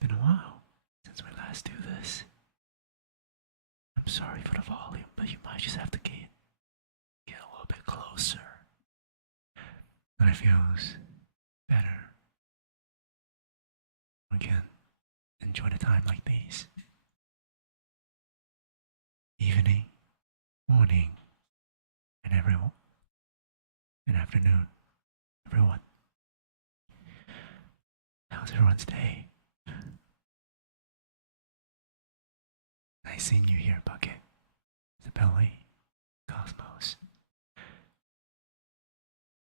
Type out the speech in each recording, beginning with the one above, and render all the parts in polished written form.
been a while since we last do this. I'm sorry for the volume, but you might just have to get a little bit closer. But it feels better. We can enjoy the time like these. Evening, morning, and everyone, and afternoon, everyone. How's everyone's day? Nice seeing you here, Bucket, Isabelle, Cosmos.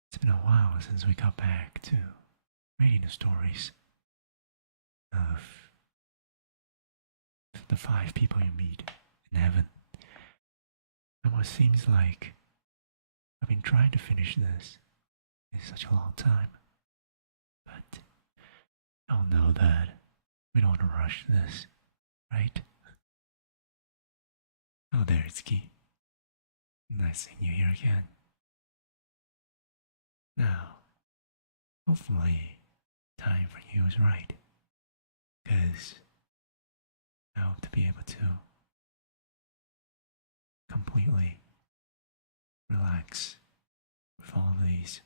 It's been a while since we got back to reading the stories of the 5 people you meet in heaven. And what seems like I've been trying to finish this in such a long time. But I'll know that we don't want to rush this, right? Oh, there, Itsuki. Nice seeing you here again. Now, hopefully, time for you is right. Because I hope to be able to completely relax with all these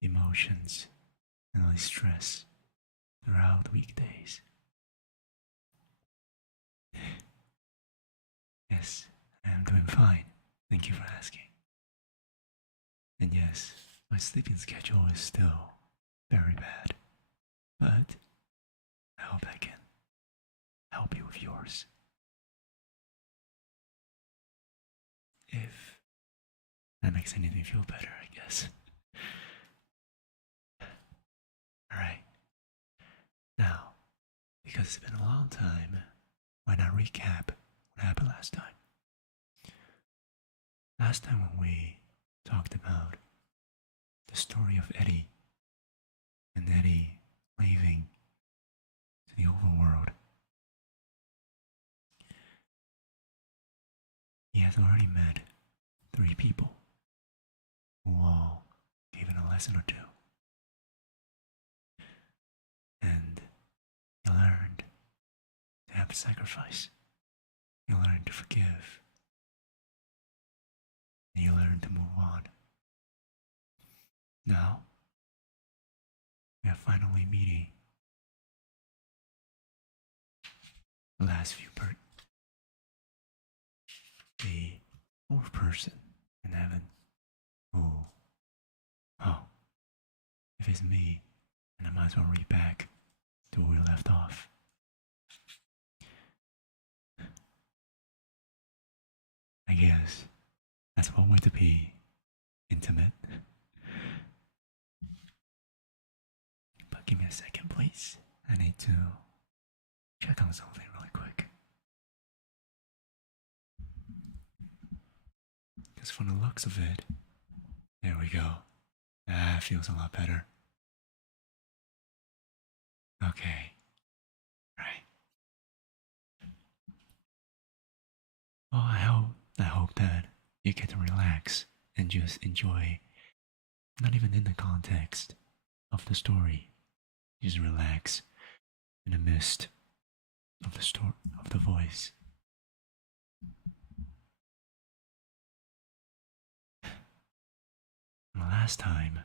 emotions and all this stress throughout the weekdays. Yes, I am doing fine. Thank you for asking. And yes, my sleeping schedule is still very bad, but I hope I can help you with yours. If that makes anything feel better, I guess. Alright. Now, because it's been a long time, why not recap what happened last time? Last time when we talked about the story of Eddie, and Eddie leaving to the overworld. He has already met 3 people who all gave him a lesson or 2. And he learned to have sacrifice. He learned to forgive. And he learned to move on. Now, we are finally meeting the last few the 4th person in heaven who, oh, if it's me, then I might as well read back to where we left off. I guess that's one way to be intimate. But give me a second, please. I need to check on something really quick. Because from the looks of it, there we go. That feels a lot better. Okay. Right. Well, I hope that you get to relax and just enjoy, not even in the context of the story. Just relax in the midst of the story, of the voice. And last time,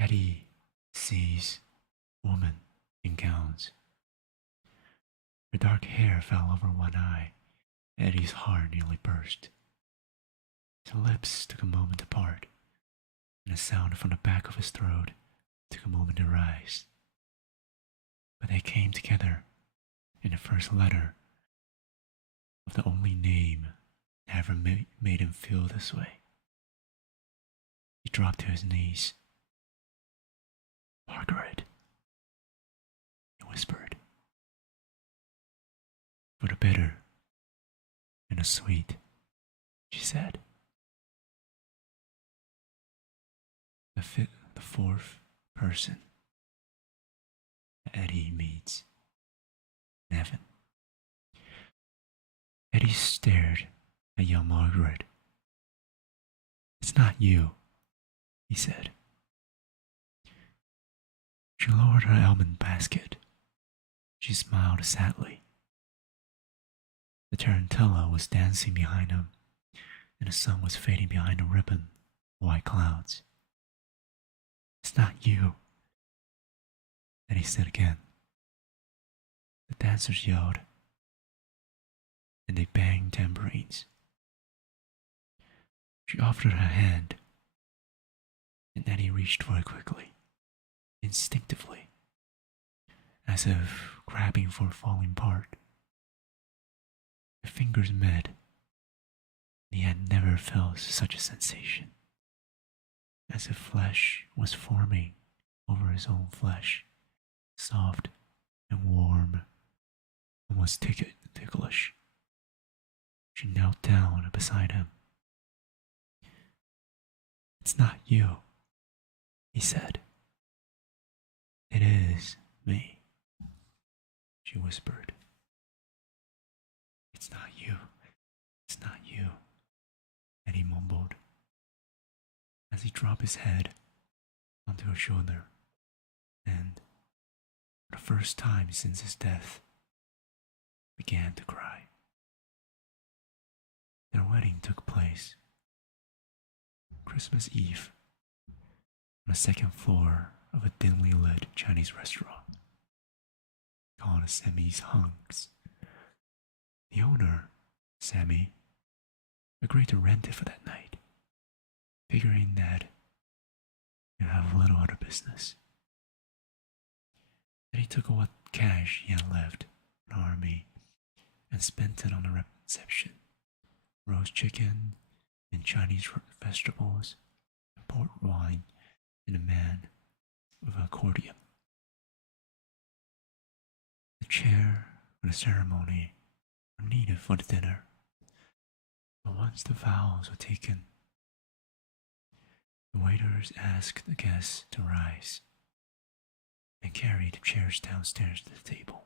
Eddie sees woman in gowns. Her dark hair fell over one eye. Eddie's heart nearly burst. His lips took a moment to part, and a sound from the back of his throat took a moment to rise. But they came together in the first letter of the only name that ever made him feel this way. He dropped to his knees. "Margaret," he whispered. "For the bitter and the sweet," she said. The 4th person Eddie meets in heaven. Eddie stared at young Margaret. "It's not you," he said. She lowered her almond basket. She smiled sadly. The tarantella was dancing behind him, and the sun was fading behind a ribbon of white clouds. It's not you. Then he said again. The dancers yelled, and they banged tambourines. She offered her hand, and then he reached for it quickly, instinctively, as if grabbing for a falling part. Their fingers met, and he had never felt such a sensation, as if flesh was forming over his own flesh, soft and warm, almost ticklish. She knelt down beside him. It's not you, he said. It is me, she whispered. It's not you, it's not you, and he mumbled as he dropped his head onto her shoulder and, for the first time since his death, began to cry. Their wedding took place Christmas Eve on the second floor of a dimly lit Chinese restaurant called Sammy's Hunks. The owner, Sammy, agreed to rent it for that night, figuring that he'd have little other business. Then he took what cash he had left in the army and spent it on the reception. Roast chicken and Chinese vegetables and port wine and a man with an accordion. The chair for the ceremony were needed for the dinner, but once the vows were taken, the waiters asked the guests to rise and carry the chairs downstairs to the table.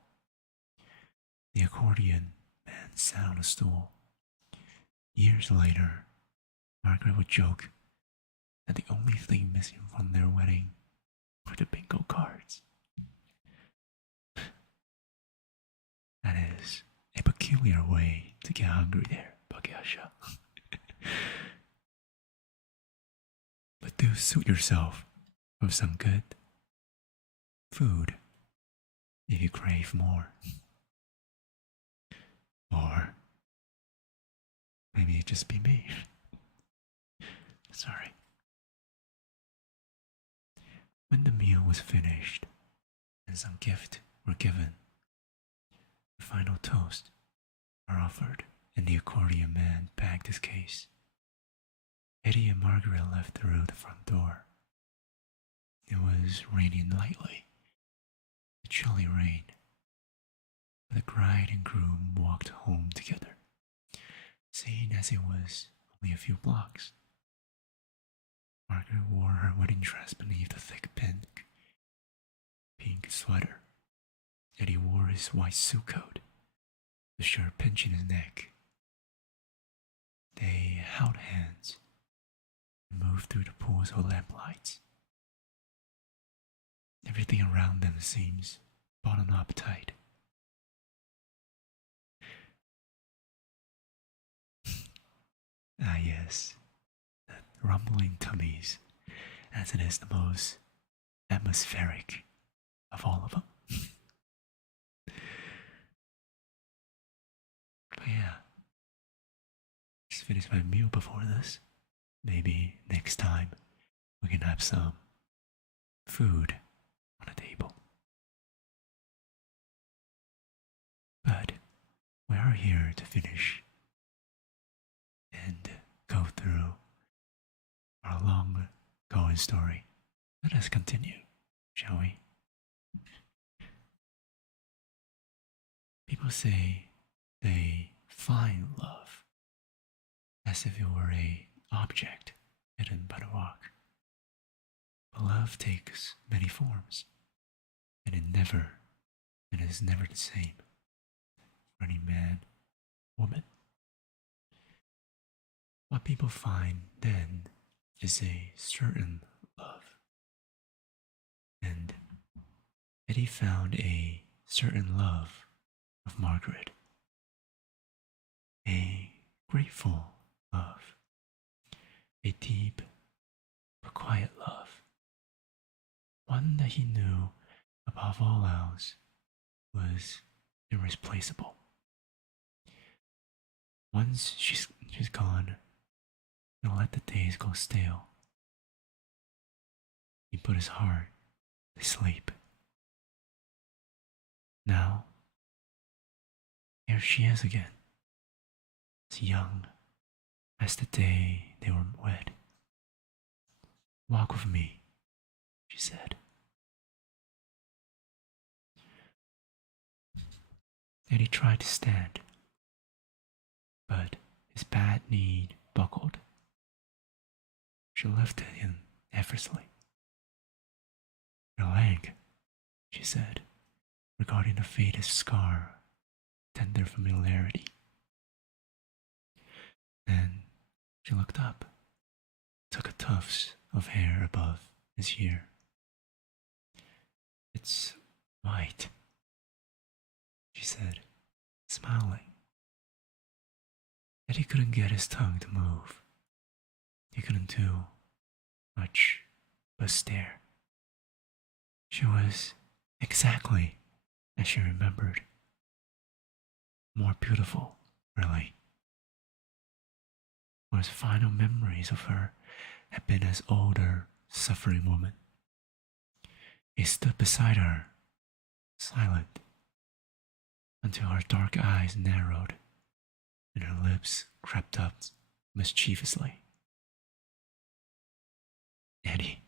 The accordion man sat on a stool. Years later, Margaret would joke that the only thing missing from their wedding were the bingo cards. That is a peculiar way to get hungry there, Bagyasha. But do suit yourself with some good food if you crave more. Or maybe it just be me. Sorry. When the meal was finished and some gifts were given, the final toast were offered and the accordion man packed his case. Eddie and Margaret left through the front door. It was raining lightly, a chilly rain. The bride and groom walked home together, seeing as it was only a few blocks. Margaret wore her wedding dress beneath the thick pink sweater. Eddie wore his white suit coat, the shirt pinching his neck. They held hands and moved through the pools of lamplights. Everything around them seems bottomed up tight. Ah yes, the rumbling tummies, as it is the most atmospheric of all of them. But yeah, just finished my meal before this. Maybe next time we can have some food on the table. But we are here to finish and go through our long going story. Let us continue, shall we? People say they find love as if it were an object hidden by the rock. But love takes many forms, and it is never the same for any man, woman. What people find then is a certain love, and Eddie found a certain love of Margaret, a grateful love, a deep but quiet love, one that he knew above all else was irreplaceable. Once she's gone, he'll let the days go stale. He put his heart to sleep. Now, here she is again, as young as the day they were wed. Walk with me, she said. And he tried to stand, but his bad knee buckled. She lifted him effortlessly. Your leg, she said, regarding the faded scar, tender familiarity. Then she looked up, took a tuft of hair above his ear. It's white, she said, smiling. Yet he couldn't get his tongue to move. He couldn't do much but stare. She was exactly as she remembered. More beautiful, really. For his final memories of her had been as older, suffering woman. He stood beside her, silent, until her dark eyes narrowed and her lips crept up mischievously. Eddie,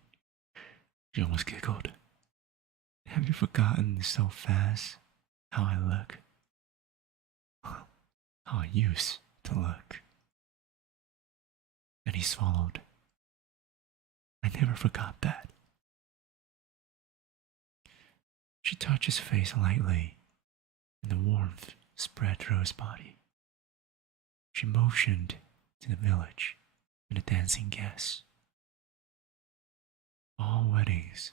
she almost giggled. Have you forgotten so fast how I look? How I used to look. And he swallowed. I never forgot that. She touched his face lightly, and the warmth spread through his body. She motioned to the village and the dancing guests. All weddings,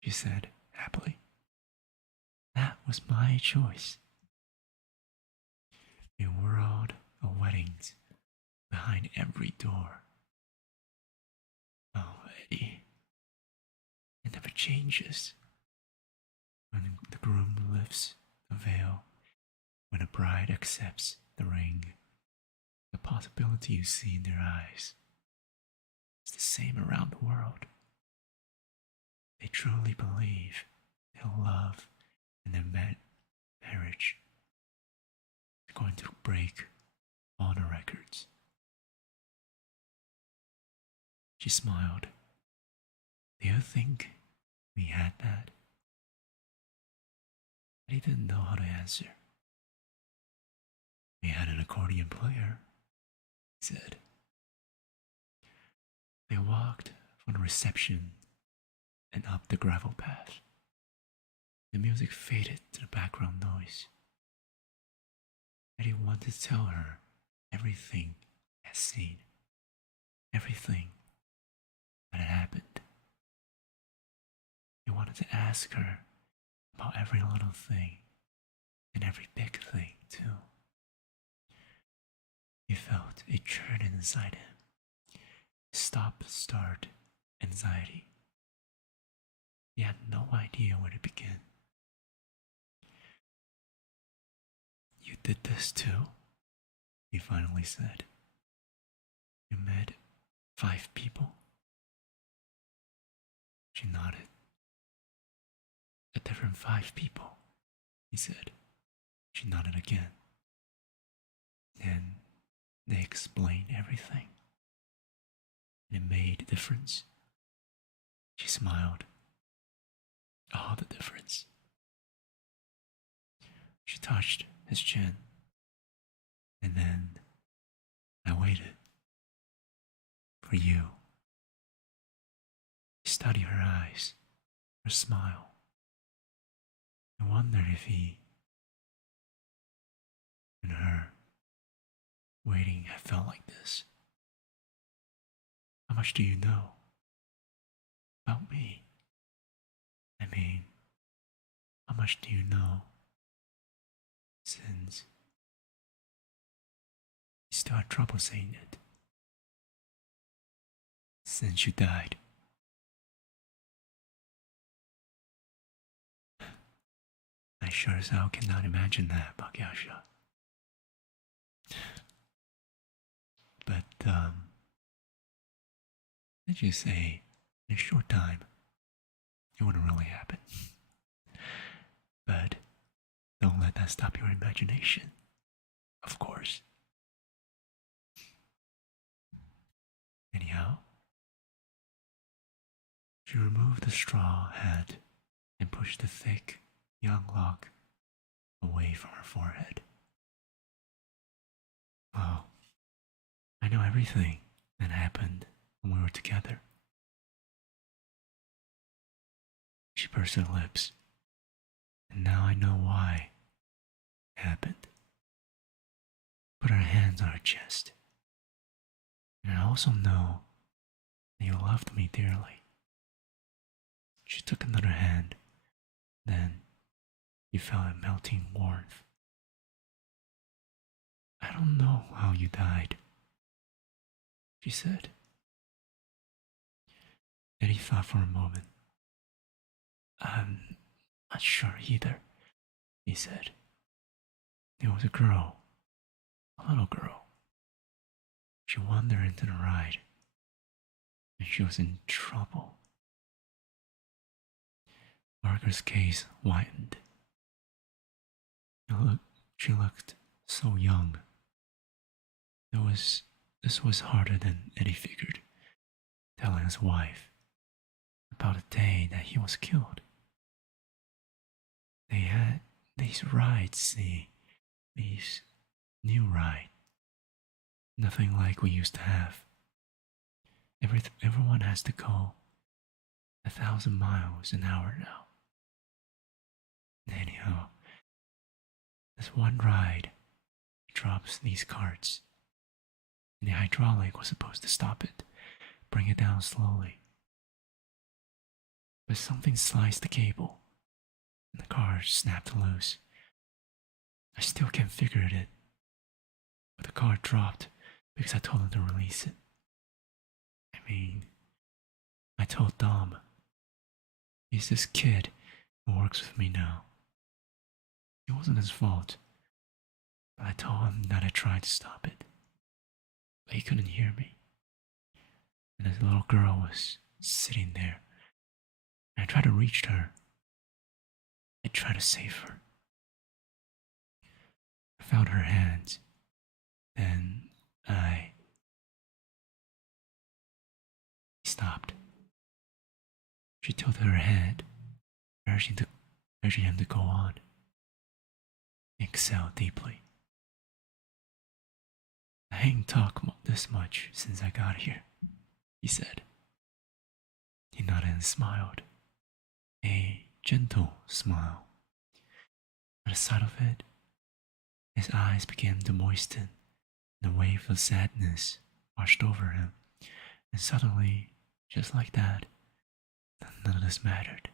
she said happily. That was my choice. A world of weddings behind every door. Oh, Eddie, it never changes. When the groom lifts the veil, when a bride accepts the ring, the possibility you see in their eyes is the same around the world. They truly believe their love and their marriage is going to break all the records. She smiled. Do you think we had that? But he didn't know how to answer. We had an accordion player, he said. They walked from the reception and up the gravel path. The music faded to the background noise. Eddie wanted to tell her everything he had seen, everything that had happened. He wanted to ask her about every little thing and every big thing, too. He felt a churn inside him, stop-start anxiety. He had no idea where to begin. You did this too, he finally said. You met 5 people. She nodded. A different 5 people, he said. She nodded again. Then they explained everything. And it made a difference. She smiled. All the difference. She touched his chin. And then I waited for you. He studied her eyes, her smile. I wondered if he and her waiting had felt like this. How much do you know about me? I mean, how much do you know since you still had trouble saying it? Since you died. I sure as hell cannot imagine that, Bagyasha. But, let's just say, in a short time, it wouldn't really happen. But, don't let that stop your imagination. Of course. Anyhow, she removed the straw hat and pushed the thick, young lock away from her forehead. Oh, I know everything that happened when we were together. She pursed her lips, and now I know why it happened. Put her hands on her chest, and I also know that you loved me dearly. She took another hand, then you felt a melting warmth. I don't know how you died, she said. Eddie thought for a moment. I'm not sure either, he said. There was a girl, a little girl. She wandered into the ride, and she was in trouble. Margaret's gaze widened. She looked so young. This was harder than Eddie figured, telling his wife about the day that he was killed. They had these rides, see, these new rides. Nothing like we used to have. Everyone has to go 1,000 miles an hour now. Anyhow, this one ride drops these carts, and the hydraulic was supposed to stop it, bring it down slowly. But something sliced the cable, and the car snapped loose. I still can't figure it, but the car dropped because I told him to release it. I mean, I told Dom. He's this kid who works with me now. It wasn't his fault, but I told him that I tried to stop it. But he couldn't hear me. And his little girl was sitting there, and I tried to reach her. I tried to save her. I felt her hands, then He stopped. She tilted her head, urging him to go on. He exhaled deeply. I ain't talked this much since I got here, he said. He nodded and smiled, a gentle smile. At the sight of it, his eyes began to moisten, and a wave of sadness washed over him, and suddenly, just like that, none of this mattered.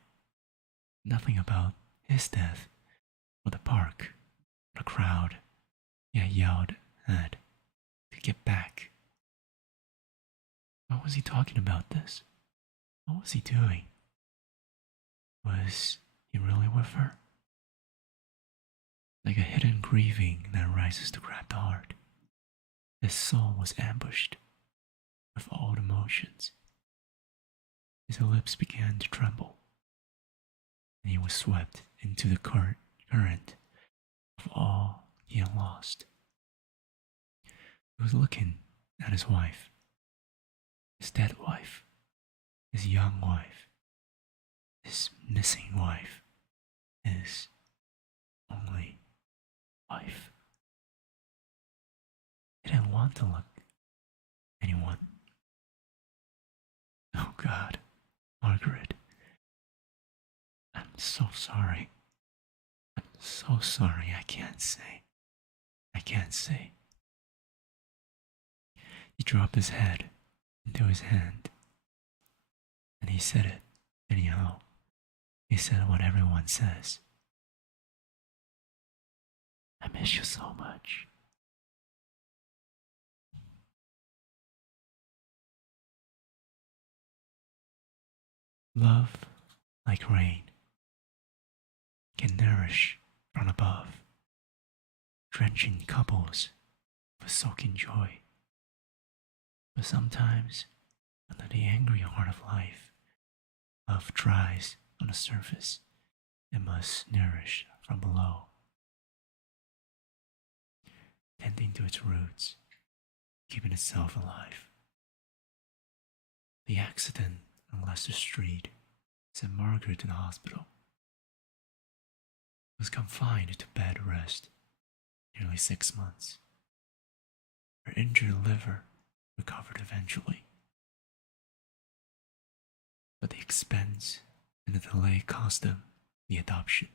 Nothing about his death, or the park, or the crowd he had yelled at to get back. Why was he talking about this? What was he doing? Was he really with her? Like a hidden grieving that rises to grab the heart, his soul was ambushed with old emotions. His lips began to tremble, and he was swept into the current of all he had lost. He was looking at his wife, his dead wife, his young wife, his missing wife, his only wife. He didn't want to look at anyone. Oh God, Margaret, I'm so sorry. I'm so sorry. I can't say. He dropped his head into his hand, and he said it anyhow. He said what everyone says I miss you so much. Love, like rain, can nourish from above, drenching couples with soaking joy. But sometimes, under the angry heart of life, love dries on the surface and must nourish from below, tending to its roots, keeping itself alive. The accident on Leicester Street sent Margaret to the hospital. Was confined to bed rest nearly 6 months. Her injured liver recovered eventually, but the expense and the delay cost them the adoption.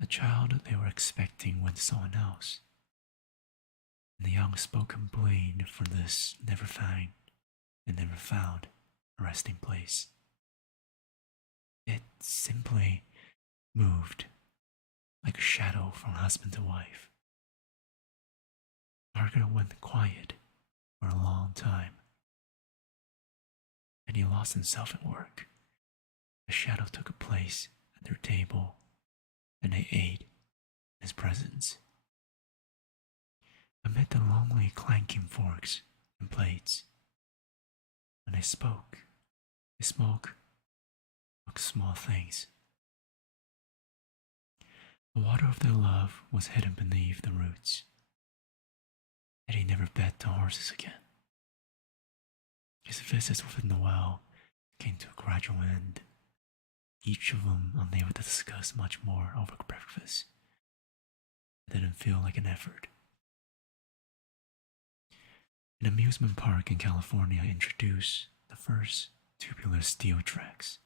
The child they were expecting went to someone else, and the young spoken blamed for this never found a resting place. It simply moved like a shadow from husband to wife. Margaret went quiet for a long time, and he lost himself at work. A shadow took a place at their table, and they ate in his presence. Amid the lonely clanking forks and plates, when they spoke of small things. The water of their love was hidden beneath the roots, and he never bet the horses again. His visits within the well came to a gradual end, each of them unable to discuss much more over breakfast. It didn't feel like an effort. An amusement park in California introduced the first tubular steel tracks.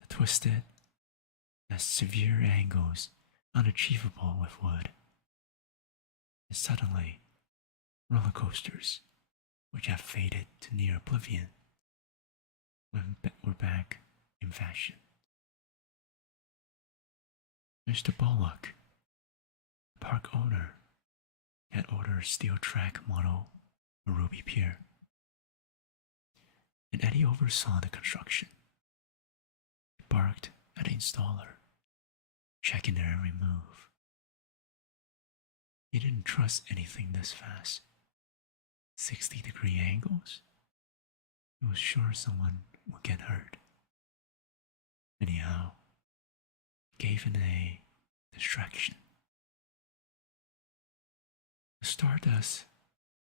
The twisted, at severe angles unachievable with wood. And suddenly, roller coasters, which had faded to near oblivion, were back in fashion. Mr. Bullock, the park owner, had ordered a steel track model for Ruby Pier, and Eddie oversaw the construction. He barked at the installer, checking their every move. He didn't trust anything this fast. 60-degree angles? He was sure someone would get hurt. Anyhow, he gave it a distraction. The Stardust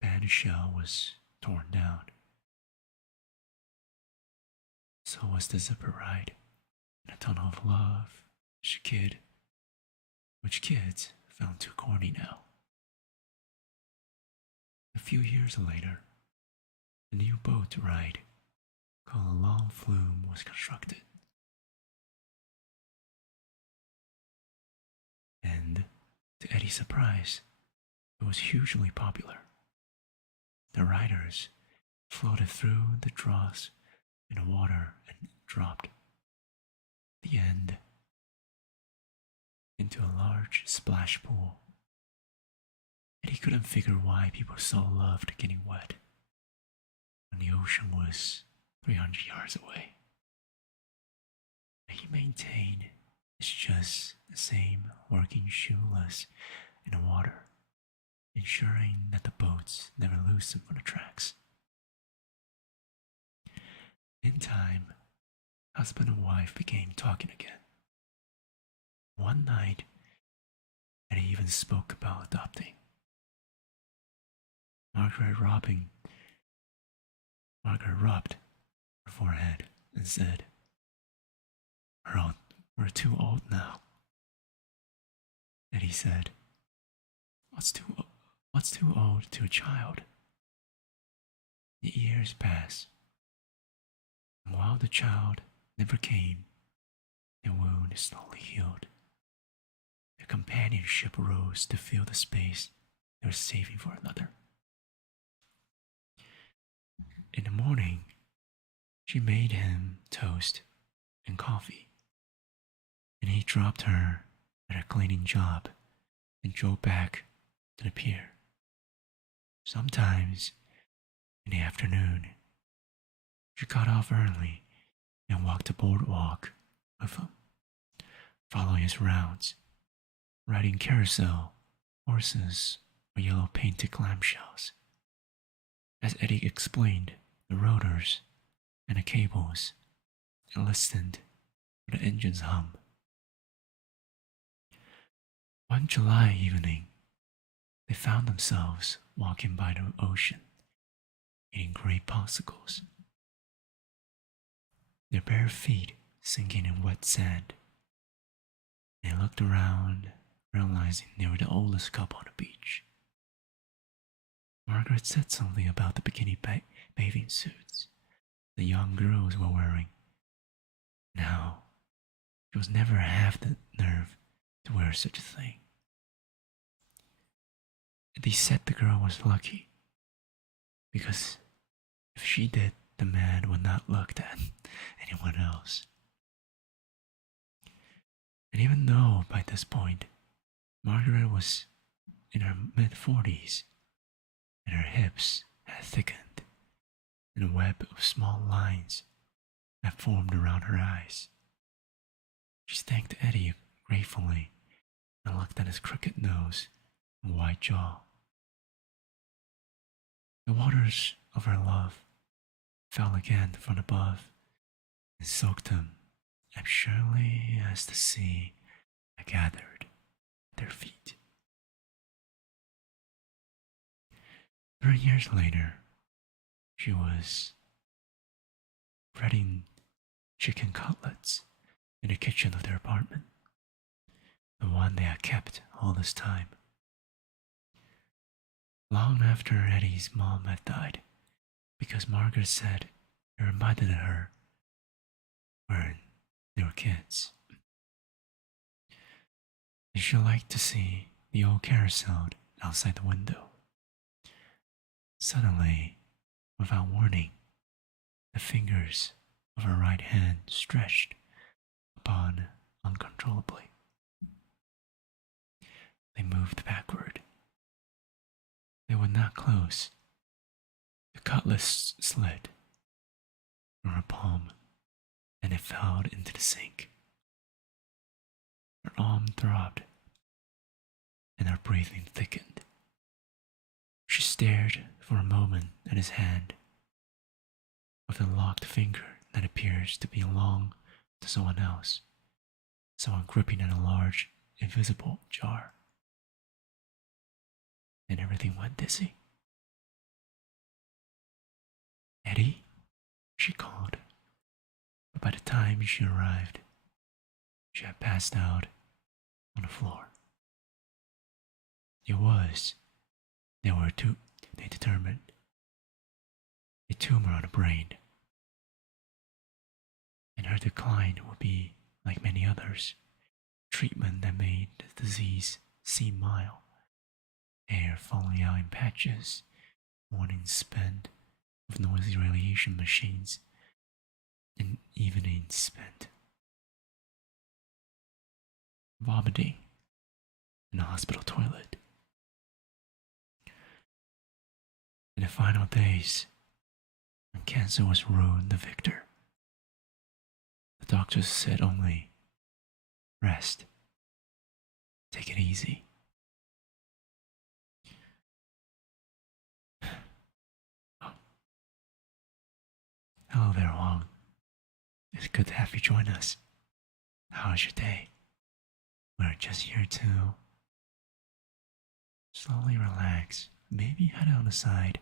band shell was torn down. So was the zipper ride and a tunnel of love, which kids found too corny now. A few years later, a new boat ride called a long flume was constructed. And, to Eddie's surprise, it was hugely popular. The riders floated through the troughs in the water and dropped at the end into a large splash pool. And he couldn't figure why people so loved getting wet when the ocean was 300 yards away. He maintained it's just the same working shoeless in the water, ensuring that the boats never loosened from the tracks. In time, husband and wife began talking again. One night, and he even spoke about adopting. Margaret rubbed her forehead and said, We're too old now. And he said, What's too old to a child? The years passed, and while the child never came, the wound slowly healed. Their companionship rose to fill the space they were saving for another. In the morning, she made him toast and coffee, and he dropped her at her cleaning job and drove back to the pier. Sometimes, in the afternoon, she got off early and walked the boardwalk with him, following his rounds, riding carousel, horses, or yellow painted clamshells. As Eddie explained, the rotors and the cables, and listened for the engine's hum. One July evening, they found themselves walking by the ocean, eating great popsicles, their bare feet sinking in wet sand. They looked around, realizing they were the oldest couple on the beach. Margaret said something about the bikini bathing suits the young girls were wearing. Now, she was never have the nerve to wear such a thing. They said the girl was lucky, because if she did, the man would not look at anyone else. And even though by this point, Margaret was in her mid-40s, and her hips had thickened, and a web of small lines had formed around her eyes, she thanked Eddie gratefully and looked at his crooked nose and wide jaw. The waters of her love fell again from above and soaked them as surely as the sea had gathered at their feet. 3 years later, she was breading chicken cutlets in the kitchen of their apartment, the one they had kept all this time. Long after Eddie's mom had died, because Margaret said it reminded her when they were kids. And she liked to see the old carousel outside the window. Suddenly, without warning, the fingers of her right hand stretched upon uncontrollably. They moved backward. They were not close. The cutlass slid from her palm and it fell into the sink. Her arm throbbed and her breathing thickened. She stared for a moment at his hand with a locked finger that appears to belong to someone else, someone gripping at a large, invisible jar. And everything went dizzy. Eddie? She called, but by the time she arrived, she had passed out on the floor. They determined, a tumor on the brain, and her decline would be, like many others, treatment that made the disease seem mild. Hair falling out in patches, mornings spent with noisy radiation machines, and evenings spent vomiting in the hospital toilet. In the final days, when cancer was ruined the victor, the doctors said only, rest, take it easy. Hello there, Wong. It's good to have you join us. How's your day? We're just here to slowly relax, maybe head on the side.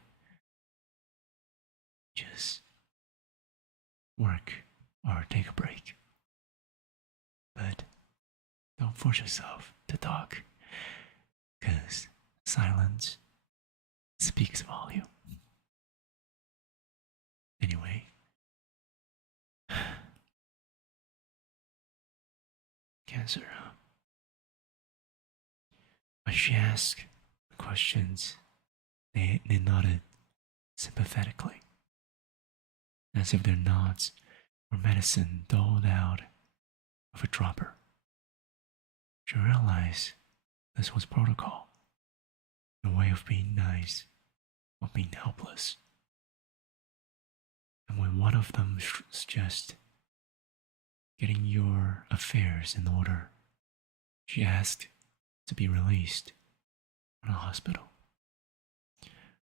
Just work or take a break. But don't force yourself to talk, because silence speaks volume. Anyway, cancer. When she asked questions, they nodded sympathetically, as if their nods were medicine doled out of a dropper. She realized this was protocol, a way of being nice, of being helpless. And when one of them suggests getting your affairs in order, she asked to be released from the hospital.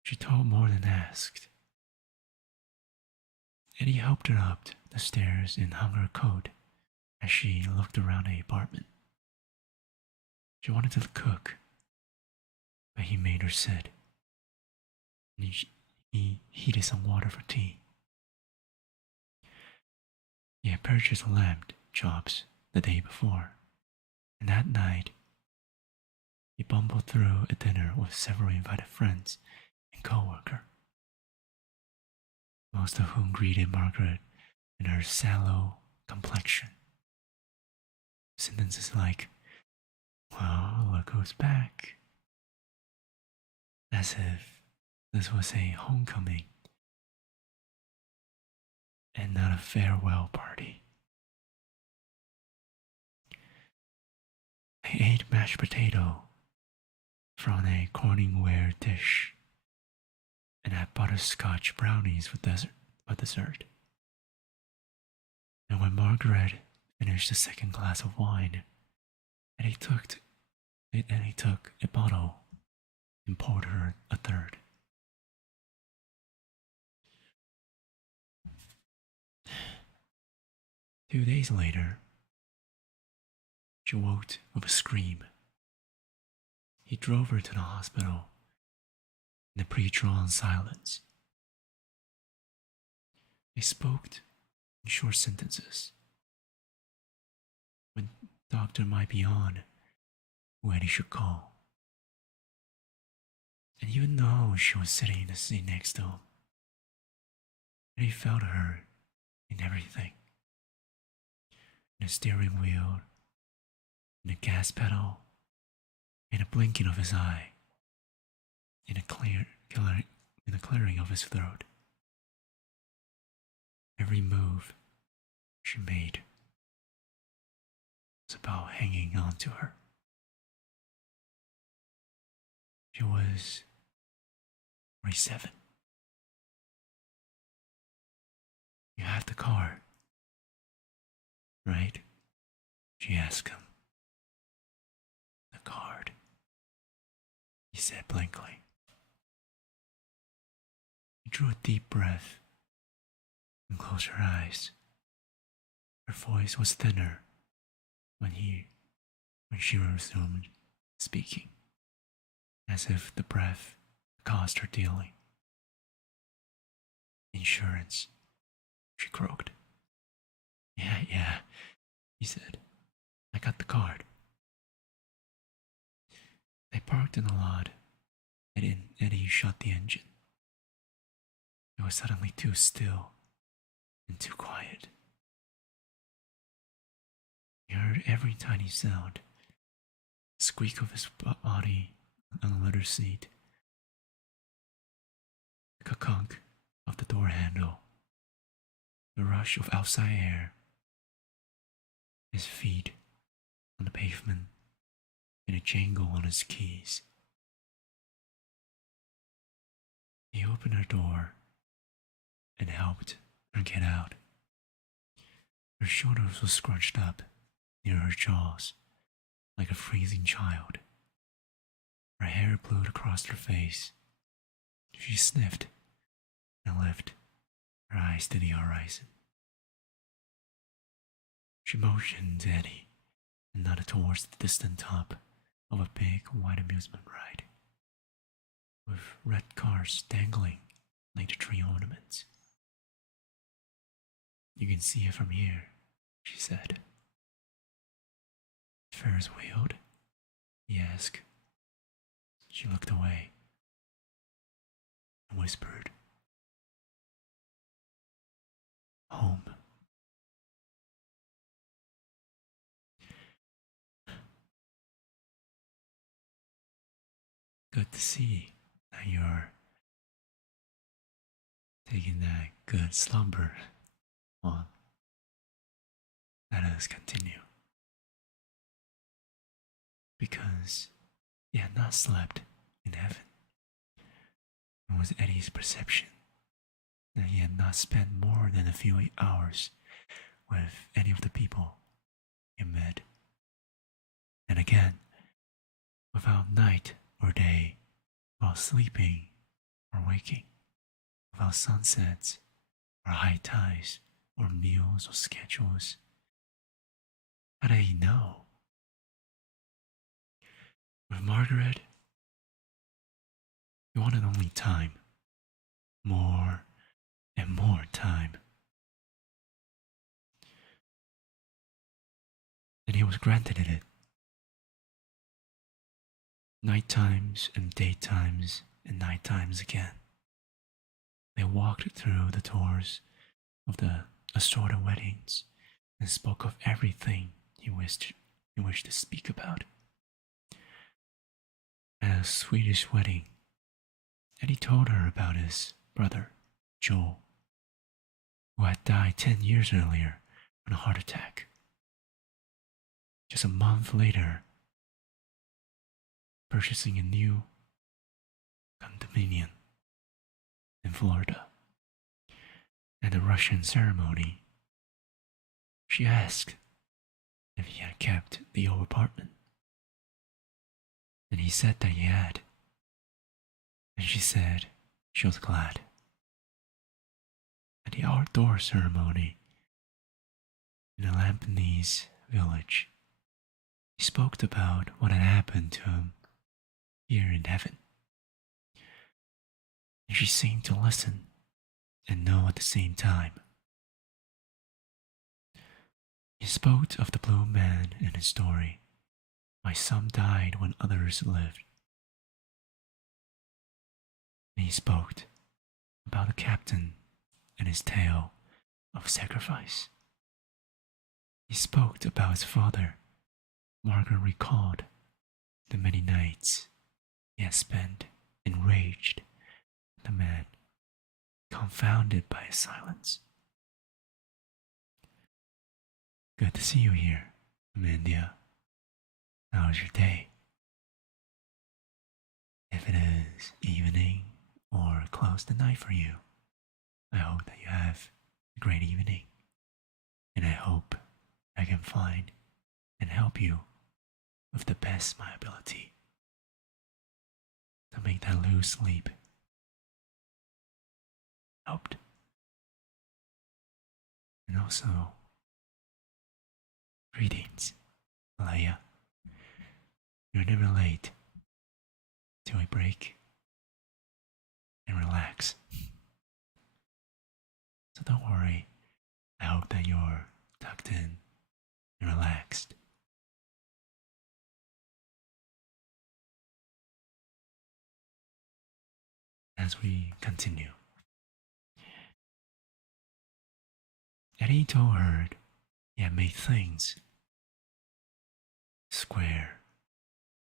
She told more than asked. Eddie helped her up the stairs and hung her coat as she looked around the apartment. She wanted to cook, but he made her sit, and he heated some water for tea. He had purchased lamb chops the day before, and that night he bumbled through a dinner with several invited friends and co-worker, most of whom greeted Margaret in her sallow complexion. Sentences like, "Well, look who's back," as if this was a homecoming and not a farewell party. They ate mashed potato from a Corningware dish and had butterscotch brownies for dessert. And when Margaret finished the second glass of wine, and he took a bottle and poured her a third. Two days later, she woke with a scream. He drove her to the hospital in a pre-drawn silence. They spoke in short sentences. When doctor might be on, when he should call. And even though she was sitting in the seat next to him, he felt her in everything. In the steering wheel, in the gas pedal, in the blinking of his eye, in the clearing of his throat. Every move she made was about hanging on to her. She was 47. "You have the card, right?" she asked him. "The card," he said blankly. He drew a deep breath and closed her eyes. Her voice was thinner when she resumed speaking, as if the breath caused her dealing. "Insurance," she croaked. Yeah, he said. "I got the card." They parked in the lot, and Eddie shut the engine. It was suddenly too still and too quiet. He heard every tiny sound, the squeak of his body on the leather seat, the clunk of the door handle, the rush of outside air, his feet on the pavement, and a jangle on his keys. He opened her door and helped her get out. Her shoulders were scrunched up near her jaws like a freezing child. Her hair blew across her face. She sniffed and lifted her eyes to the horizon. She motioned to Eddie and nodded towards the distant top of a big white amusement ride, with red cars dangling like the tree ornaments. "You can see it from here," she said. "Ferris wheeled?" he asked. She looked away and whispered, "Home." Good to see that you're taking that good slumber on. Let us continue. because he had not slept in heaven. It was Eddie's perception that he had not spent more than a few hours with any of the people he met. And again, without night or day, without sleeping or waking, without sunsets or high tides or meals or schedules, how did he know? With Margaret, he wanted only time, more and more time. And he was granted it. Night times and daytimes and night times again. They walked through the tours of the assorted weddings and spoke of everything he wished to speak about. At a Swedish wedding, Eddie told her about his brother, Joel, who had died 10 years earlier from a heart attack. Just a month later, purchasing a new condominium in Florida. At the Russian ceremony, she asked if he had kept the old apartment. And he said that he had. And she said she was glad. At the outdoor ceremony in a Lampanese village, he spoke about what had happened to him here in heaven. And she seemed to listen and know at the same time. He spoke of the blue man in his story, why some died when others lived. And he spoke about the captain and his tale of sacrifice. He spoke about his father. Margaret recalled the many nights he had spent enraged at the man, confounded by his silence. Good to see you here, Amandia. How was your day? If it is evening or close to night for you, I hope that you have a great evening. And I hope I can find and help you with the best my ability to make that loose sleep helped. And also, greetings, Alaya. You're never late till we break and relax. So don't worry, I hope that you're tucked in and relaxed. As we continue, Eddie told her he had made things square,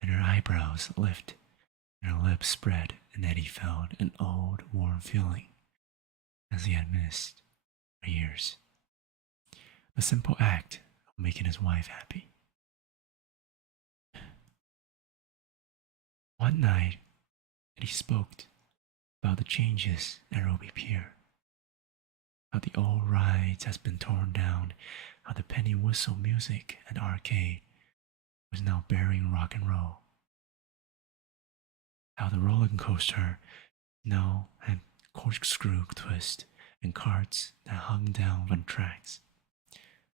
and her eyebrows lift and her lips spread, and Eddie felt an old, warm feeling as he had missed for years. The simple act of making his wife happy. One night, Eddie spoke about the changes at Roby Pier, how the old rides has been torn down, how the penny whistle music at the arcade was now bearing rock and roll, how the roller coaster now had corkscrew twist and carts that hung down from tracks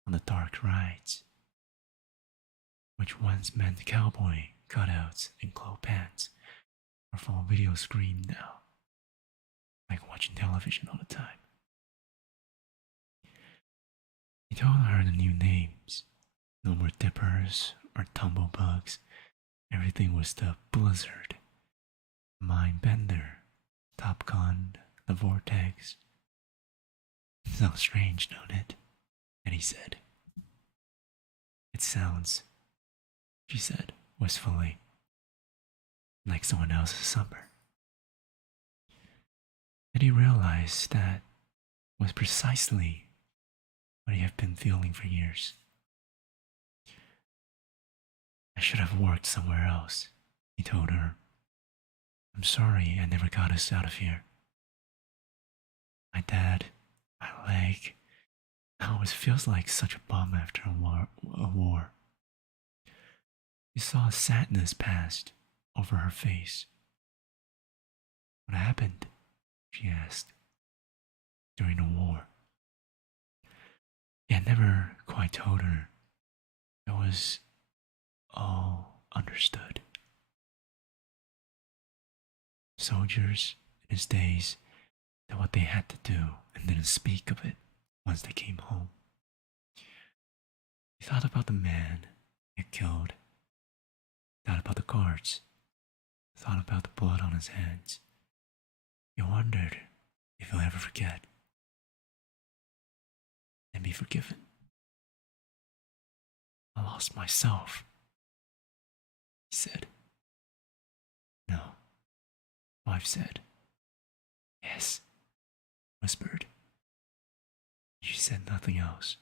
on the dark rides, which once meant cowboy cutouts and cloth pants are for a video screen now, like watching television all the time. He told her the new names. No more dippers or tumblebugs. Everything was the Blizzard, Mindbender, Top Gun, the Vortex. Sounds strange, don't it? And he said. It sounds, she said, wistfully, like someone else's summer. And he realized that was precisely what he had been feeling for years. I should have worked somewhere else, he told her. I'm sorry I never got us out of here. My dad, my leg. It always feels like such a bum after a war. He saw sadness passed over her face. What happened? She asked. During the war. He had never quite told her. It was all understood. Soldiers in his days did what they had to do and didn't speak of it once they came home. He thought about the man he had killed, thought about the guards, thought about the blood on his hands. He wondered if he'll ever forget and be forgiven. I lost myself, he said. No, wife said. Yes, whispered. She said nothing else.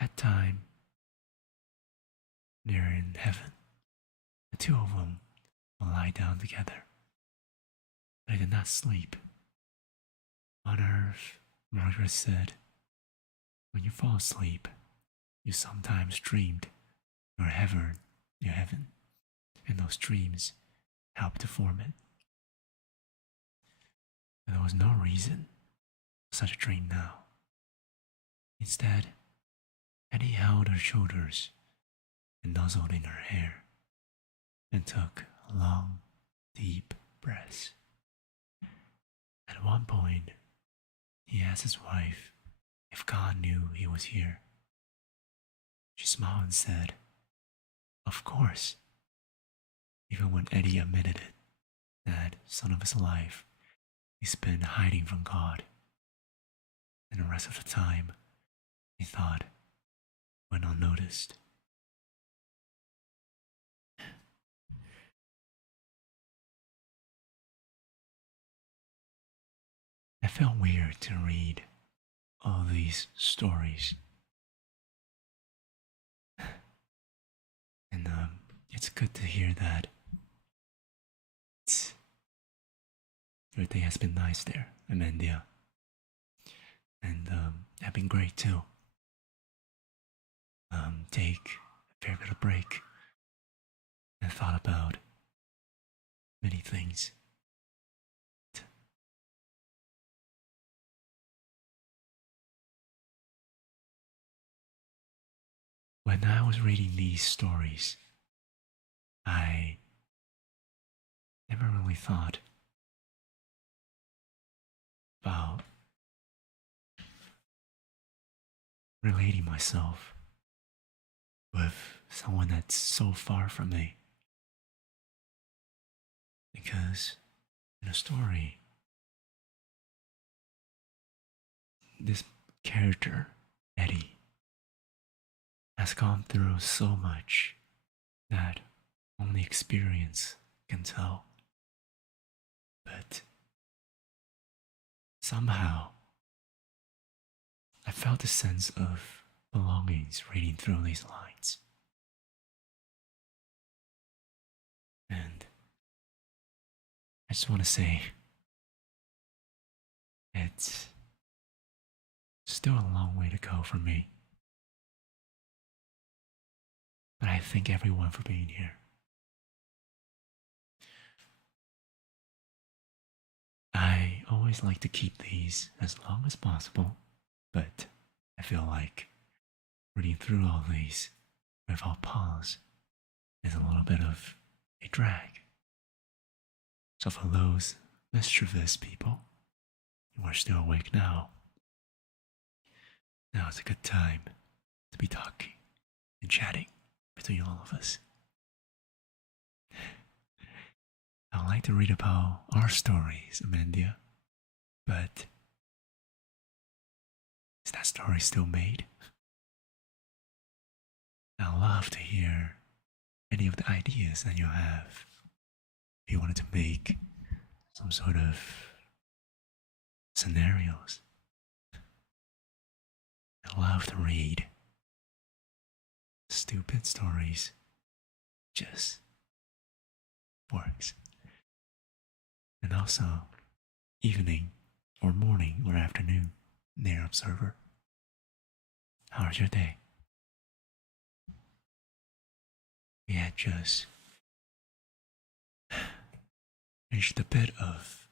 That time, they're in heaven. The two of them will lie down together. But I did not sleep. On earth, Margaret said, when you fall asleep, you sometimes dreamed your heaven, and those dreams helped to form it. But there was no reason for such a dream now. Instead, Eddie held her shoulders and nuzzled in her hair and took long, deep breaths. At one point, he asked his wife if God knew he was here. She smiled and said, Of course. Even when Eddie admitted it, that some of his life he spent hiding from God, and the rest of the time, he thought, went unnoticed. I felt weird to read all these stories. And it's good to hear that your day has been nice there, Amandia. And have been great too. Take a fair bit of break and thought about many things. When I was reading these stories, I never really thought about relating myself with someone that's so far from me. Because in a story, this character, Eddie, has gone through so much that only experience can tell. But somehow, I felt a sense of belongings reading through these lines. And I just want to say, it's still a long way to go for me. But I thank everyone for being here. I always like to keep these as long as possible, but I feel like reading through all these without pause is a little bit of a drag. So for those mischievous people who are still awake now is a good time to be talking and chatting between all of us. I would like to read about our stories, Amandia, but is that story still made? I'd love to hear any of the ideas that you have. If you wanted to make some sort of scenarios, I'd love to read stupid stories just works. And also, evening or morning or afternoon, near observer. How's your day? We had just reached a bit of,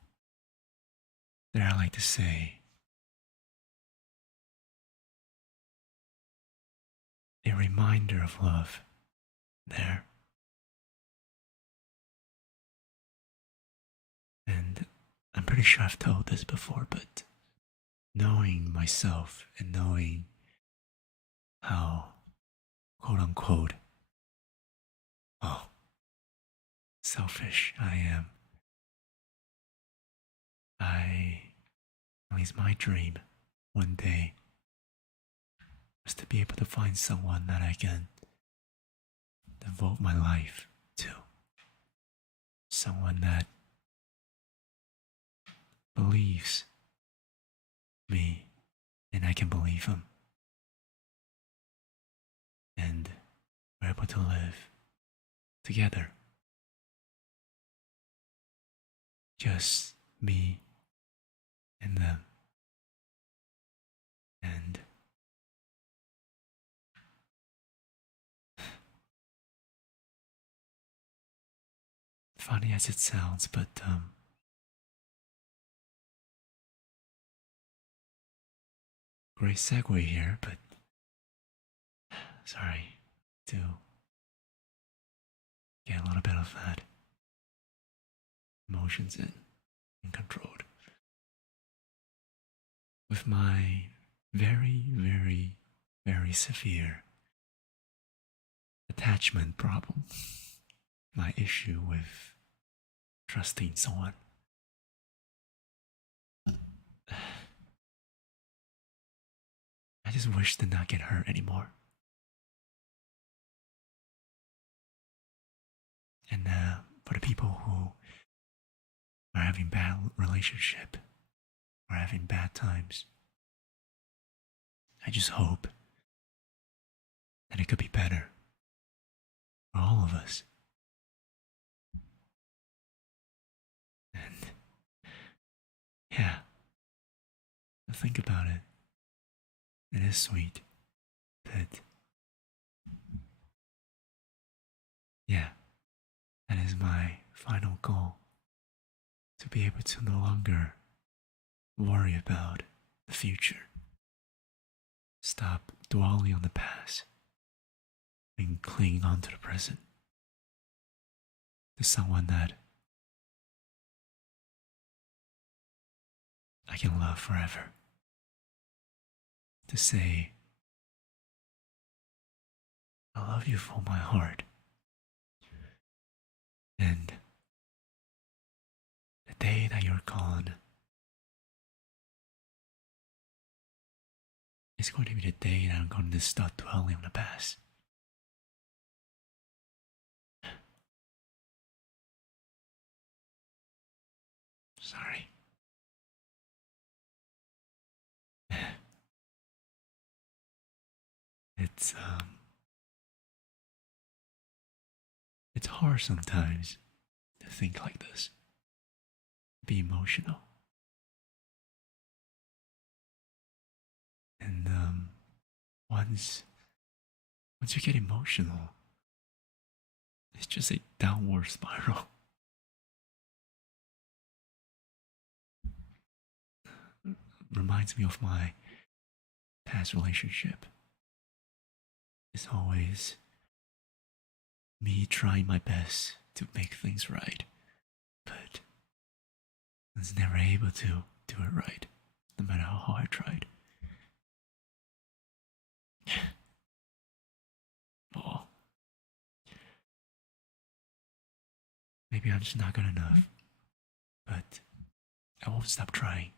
that I like to say, a reminder of love there. And I'm pretty sure I've told this before, but knowing myself and knowing how, quote unquote, oh, selfish I am, at least my dream one day was to be able to find someone that I can devote my life to. Someone that believes me and I can believe him. And we're able to live together. Just me and them. And funny as it sounds, but great segue here, but sorry to get a little bit of that emotions in and controlled. With my very, very, very severe attachment problem, my issue with trusting someone, I just wish to not get hurt anymore. And for the people who are having bad relationship or having bad times, I just hope that it could be better for all of us. And yeah, think about it. It is sweet that, yeah, that is my final goal. To be able to no longer worry about the future. Stop dwelling on the past and clinging on to the present. To someone that I can love forever. To say, I love you from my heart. And the day that you're gone is going to be the day that I'm going to stop dwelling on the past. Sorry. It's hard sometimes to think like this. Be emotional. And once you get emotional, it's just a downward spiral. Reminds me of my past relationship. It's always me trying my best to make things right, but I was never able to do it right, no matter how hard I tried. Oh, maybe I'm just not good enough, but I won't stop trying.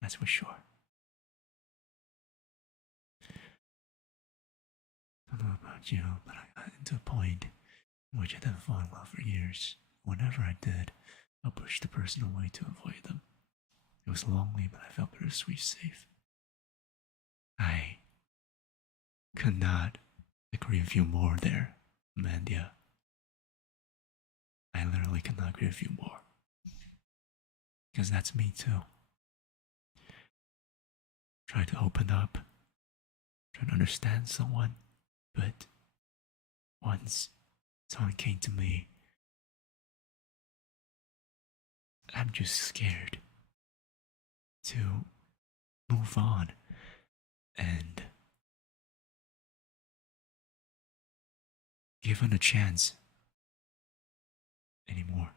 That's for sure. I don't know about you, but I got into a point in which I didn't fall in love for years. Whenever I did, I pushed the person away to avoid them. It was lonely, but I felt bittersweet safe. I could not agree with you more there, Amandia. I literally cannot agree with you more. Because that's me too. Try to open up, try to understand someone, but once someone came to me, I'm just scared to move on and give it a chance anymore.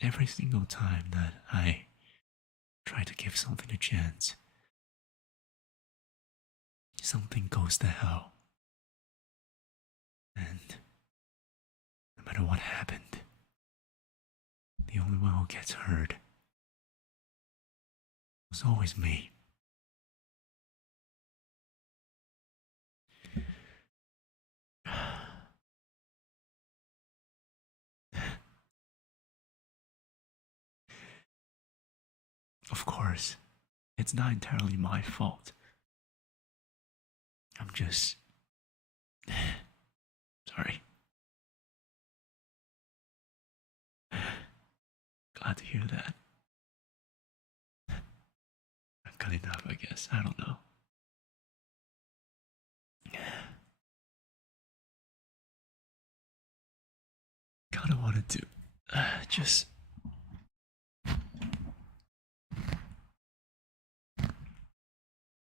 Every single time that I try to give something a chance, something goes to hell. And no matter what happened, the only one who gets hurt was always me. Of course, it's not entirely my fault. I'm just sorry. Glad to hear that. Not good enough, I guess. I don't know. Kinda wanted to just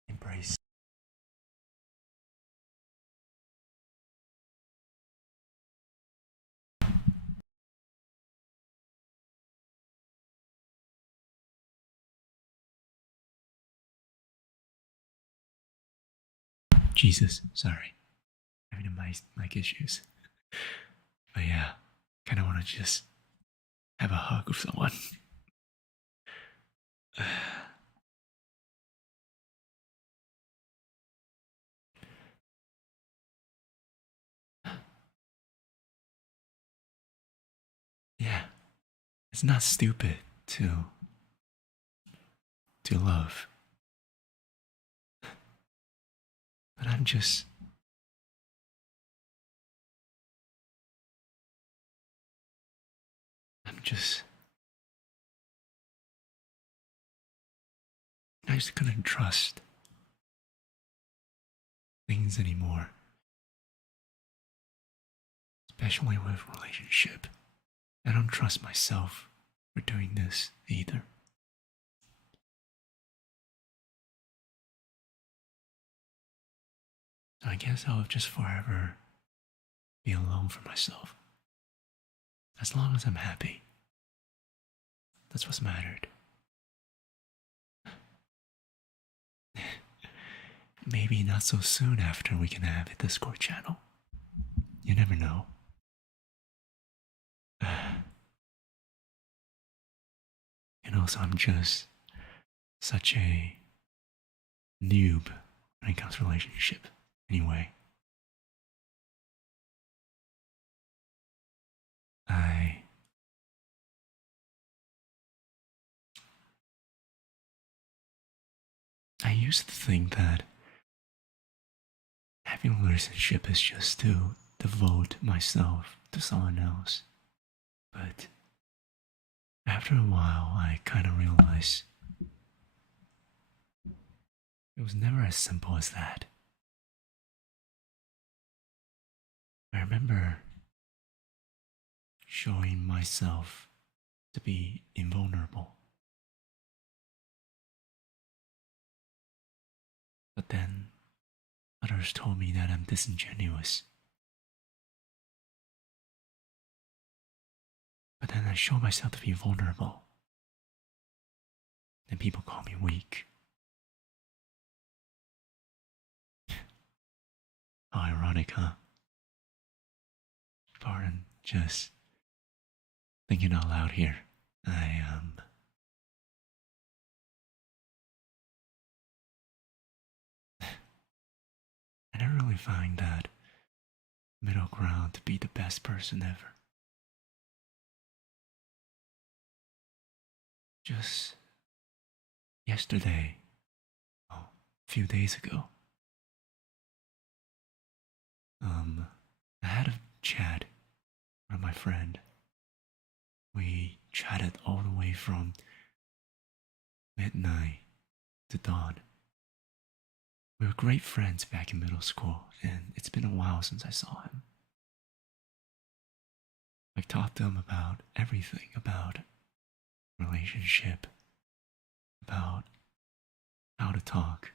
embrace. Jesus, sorry. Having a mic issues. But yeah, kinda wanna just have a hug with someone. Yeah, it's not stupid to love. But I'm just I just couldn't trust things anymore. Especially with relationship. I don't trust myself for doing this either. So I guess I'll just forever be alone for myself. As long as I'm happy. That's what's mattered. Maybe not so soon after we can have a Discord channel. You never know. And also, I'm just such a noob when it comes to relationship. Anyway, I used to think that having a relationship is just to devote myself to someone else. But after a while, I kind of realized it was never as simple as that. I remember showing myself to be invulnerable. But then others told me that I'm disingenuous. But then I show myself to be vulnerable. Then people call me weak. How ironic, huh? Pardon, just thinking out loud here. I never really find that middle ground to be the best person ever. Just yesterday, oh, a few days ago, I had a chat with my friend. We chatted all the way from midnight to dawn. We were great friends back in middle school, and it's been a while since I saw him. I talked to him about everything, about relationship, about how to talk.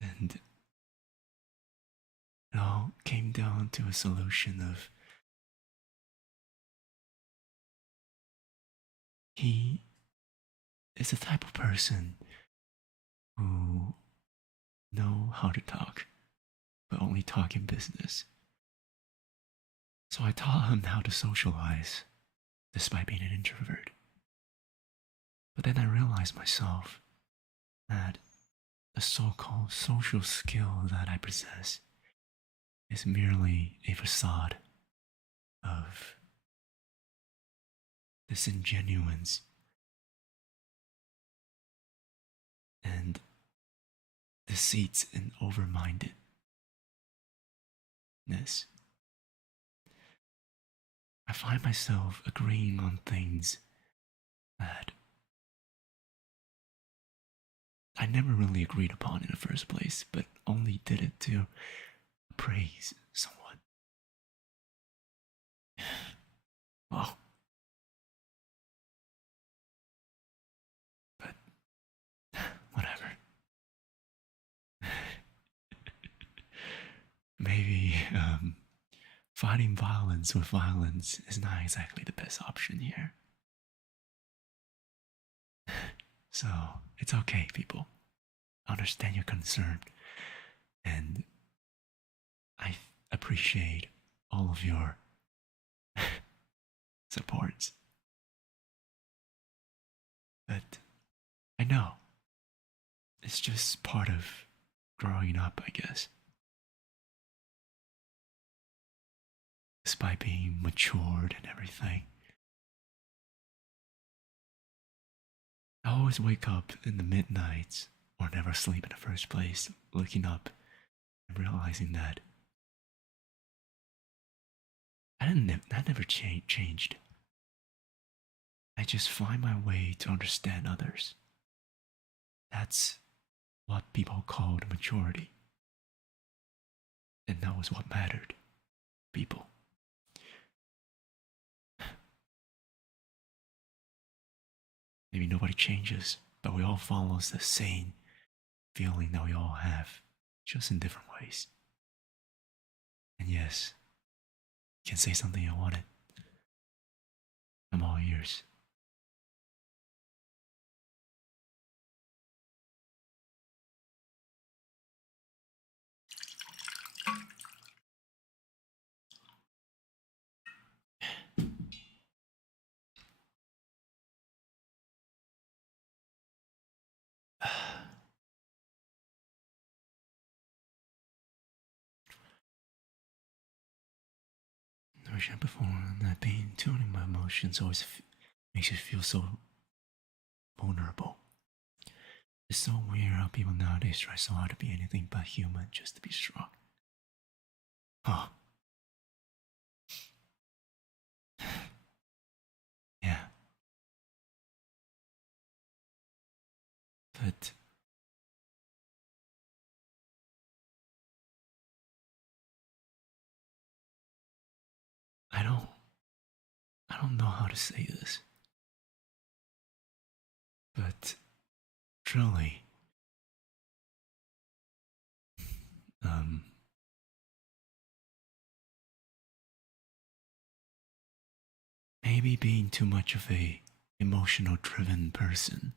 And it all came down to a solution of he is the type of person who know how to talk, but only talk in business. So I taught him how to socialize, despite being an introvert. But then I realized myself that the so-called social skill that I possess is merely a facade of disingenuous and deceits and overmindedness. I find myself agreeing on things that I never really agreed upon in the first place, but only did it to praise someone. Well, but whatever. Maybe fighting violence with violence is not exactly the best option here. So it's okay, people. I understand your concern, and I appreciate all of your supports. But I know it's just part of growing up, I guess. Despite being matured and everything, I always wake up in the midnights or never sleep in the first place, looking up and realizing that that never changed. I just find my way to understand others. That's what people called maturity. And that was what mattered. People. Maybe nobody changes, but we all follow the same feeling that we all have, just in different ways. And yes, you can say something you wanted. I'm all ears. I wish I before that being tuning my emotions always makes you feel so vulnerable. It's so weird how people nowadays try so hard to be anything but human just to be strong. Oh. Yeah. But I don't know how to say this. But truly, um maybe being too much of a emotional driven person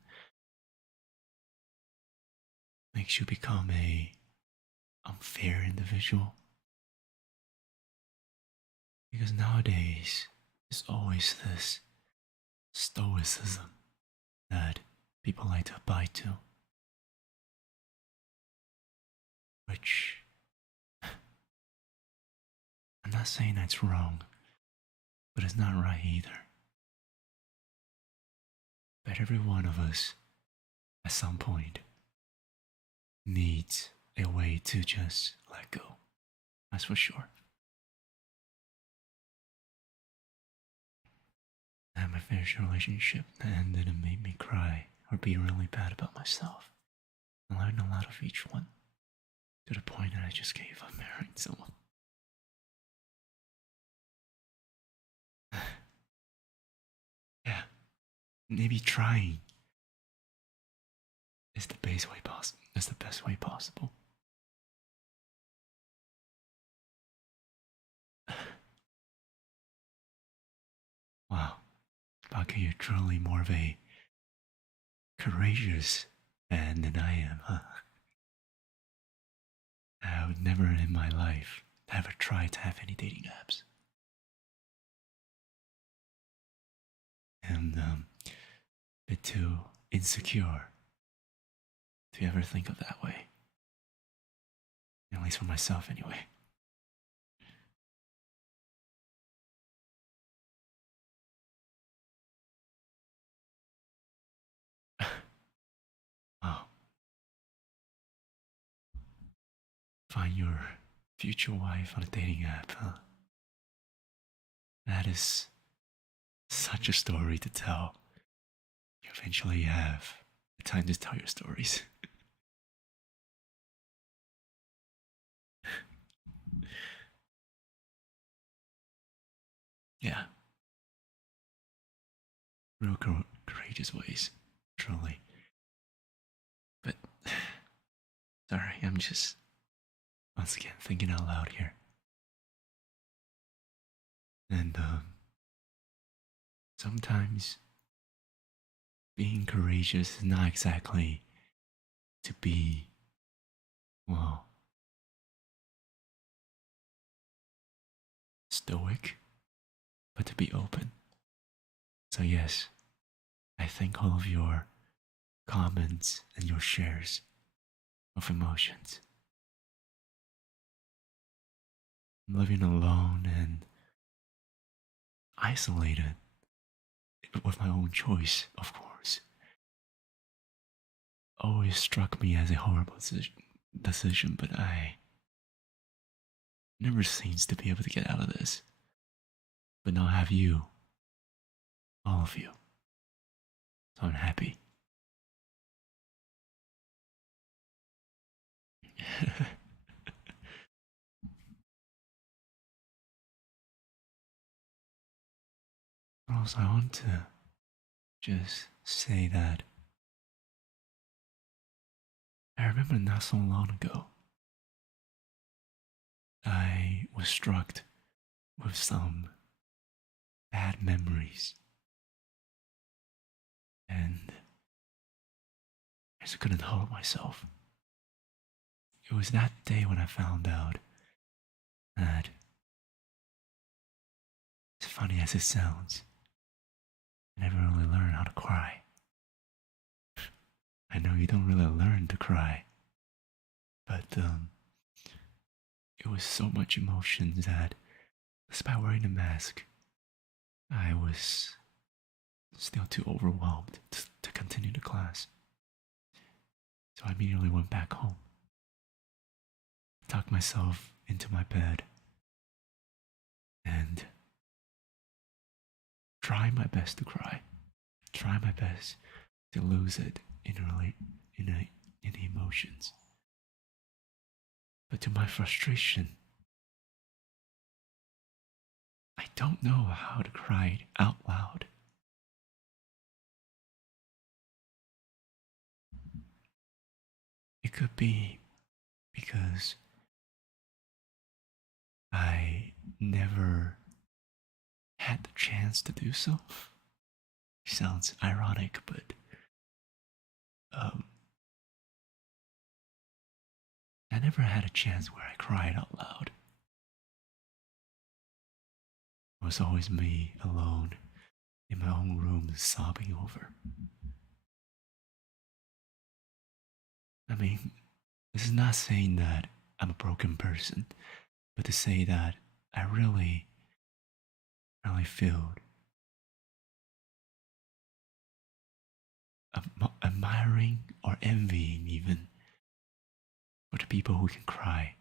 makes you become a unfair individual. Because nowadays, there's always this stoicism that people like to abide to. Which, I'm not saying that's wrong, but it's not right either. But every one of us, at some point, needs a way to just let go. That's for sure. I had my fair share relationship that ended and made me cry or be really bad about myself. I learned a lot of each one, to the point that I just gave up marrying someone. Yeah, maybe trying is the best way possible. Is the best way possible. Wow, Baka, you're truly more of a courageous man than I am, huh? I would never in my life ever try to have any dating apps. And a bit too insecure to ever think of that way. At least for myself, anyway. Oh, find your future wife on a dating app, huh? That is such a story to tell. You eventually have the time to tell your stories. Yeah, real courageous ways, truly. But, sorry, I'm just, once again, thinking out loud here. And, sometimes being courageous is not exactly to be, well, stoic, but to be open. So, yes, I thank all of your comments and your shares of emotions. I'm living alone and isolated with my own choice, of course. Always struck me as a horrible decision, but I never seems to be able to get out of this. But now I have you, all of you. So I'm happy. Also, I want to just say that I remember not so long ago, I was struck with some bad memories, and I just couldn't hold myself. It was that day when I found out that, as funny as it sounds, I never really learned how to cry. I know you don't really learn to cry, but it was so much emotion that, despite wearing a mask, I was still too overwhelmed to continue the class. So I immediately went back home, tucked myself into my bed, and tried my best to cry. Try my best to lose it in the emotions. But to my frustration, I don't know how to cry it out loud. It could be because I never had the chance to do so. Sounds ironic, but um, I never had a chance where I cried out loud. It was always me alone in my own room sobbing over. I mean, this is not saying that I'm a broken person, but to say that I really feel admiring or envying even for the people who can cry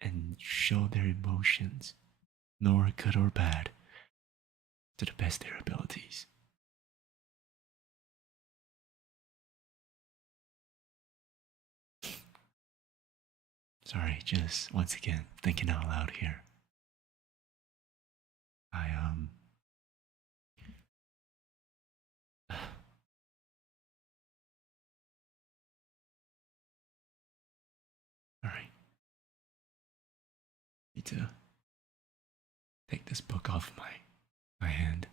and show their emotions, nor good or bad, to the best of their abilities. Sorry, just once again thinking out loud here. I Alright. Need to take this book off my hand.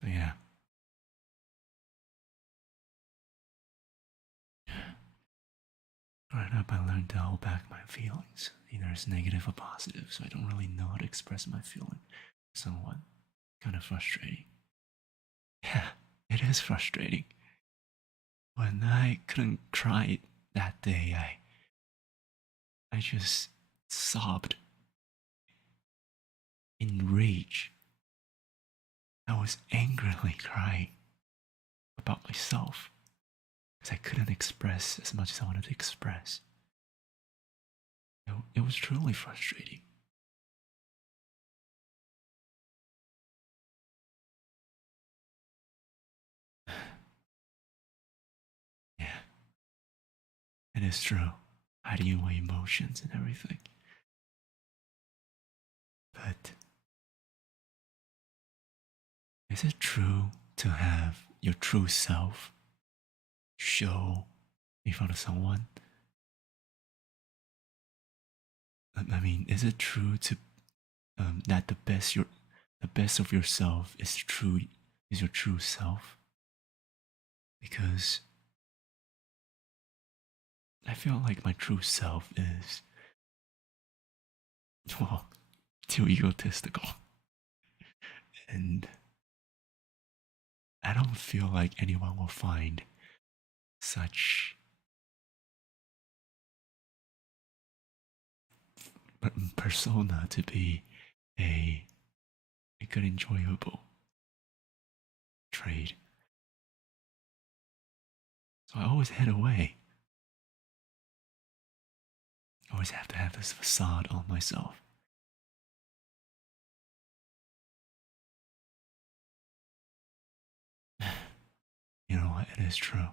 But yeah. Growing up, I learned to hold back my feelings, either as negative or positive, so I don't really know how to express my feeling to someone. Kind of frustrating. Yeah, it is frustrating. When I couldn't cry that day, I just sobbed in rage. I was angrily crying about myself because I couldn't express as much as I wanted to express. It was truly frustrating. Yeah, it is true. Hiding away emotions and everything. But is it true to have your true self show in front of someone? I mean, is it true to that the best of yourself is your true self? Because I feel like my true self is, well, too egotistical, and I don't feel like anyone will find such persona to be a good, enjoyable trait. So I always head away. I always have to have this facade on myself. You know what? It is true.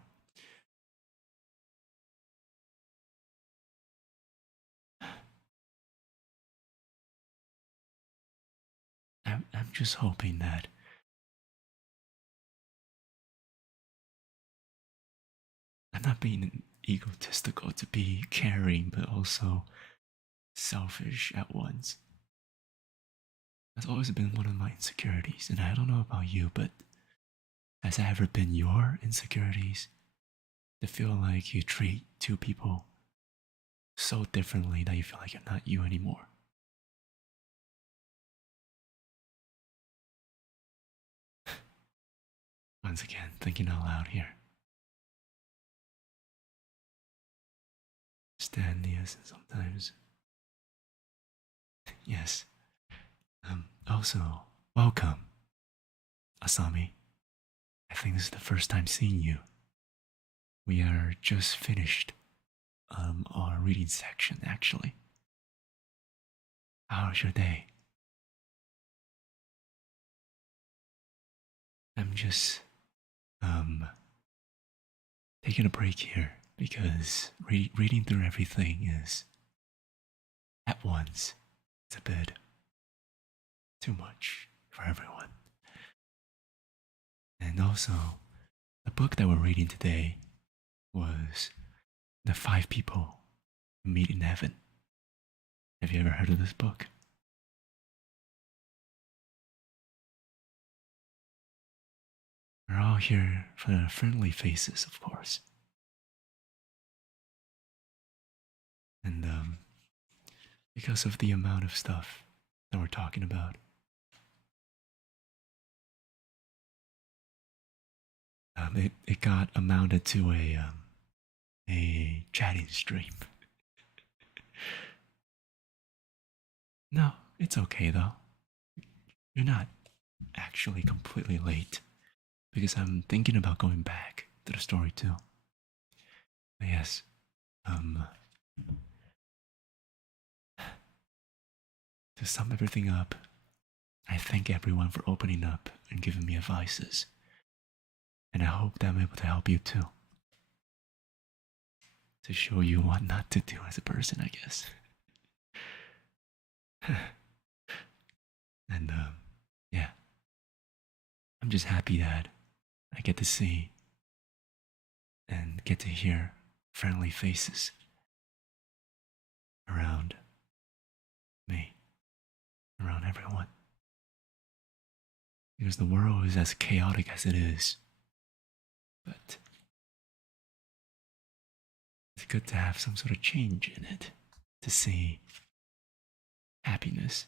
I'm just hoping that I'm not being egotistical to be caring, but also selfish at once. That's always been one of my insecurities, and I don't know about you, but has that ever been your insecurities? To feel like you treat two people so differently that you feel like you're not you anymore. Once again, thinking out loud here. Stand yes, and sometimes. Yes. Also, welcome, Asami. I think this is the first time seeing you. We are just finished our reading section, actually. How's your day? I'm just taking a break here because reading through everything is at once. It's a bit too much for everyone. And also, the book that we're reading today was The Five People Who Meet in Heaven. Have you ever heard of this book? We're all here for the friendly faces, of course. And because of the amount of stuff that we're talking about, it got amounted to a chatting stream. No, it's okay though. You're not actually completely late because I'm thinking about going back to the story too. Yes, um, to sum everything up, I thank everyone for opening up and giving me advices. And I hope that I'm able to help you too. To show you what not to do as a person, I guess. And, yeah. I'm just happy that I get to see and get to hear friendly faces around me, around everyone. Because the world is as chaotic as it is. But it's good to have some sort of change in it, to see happiness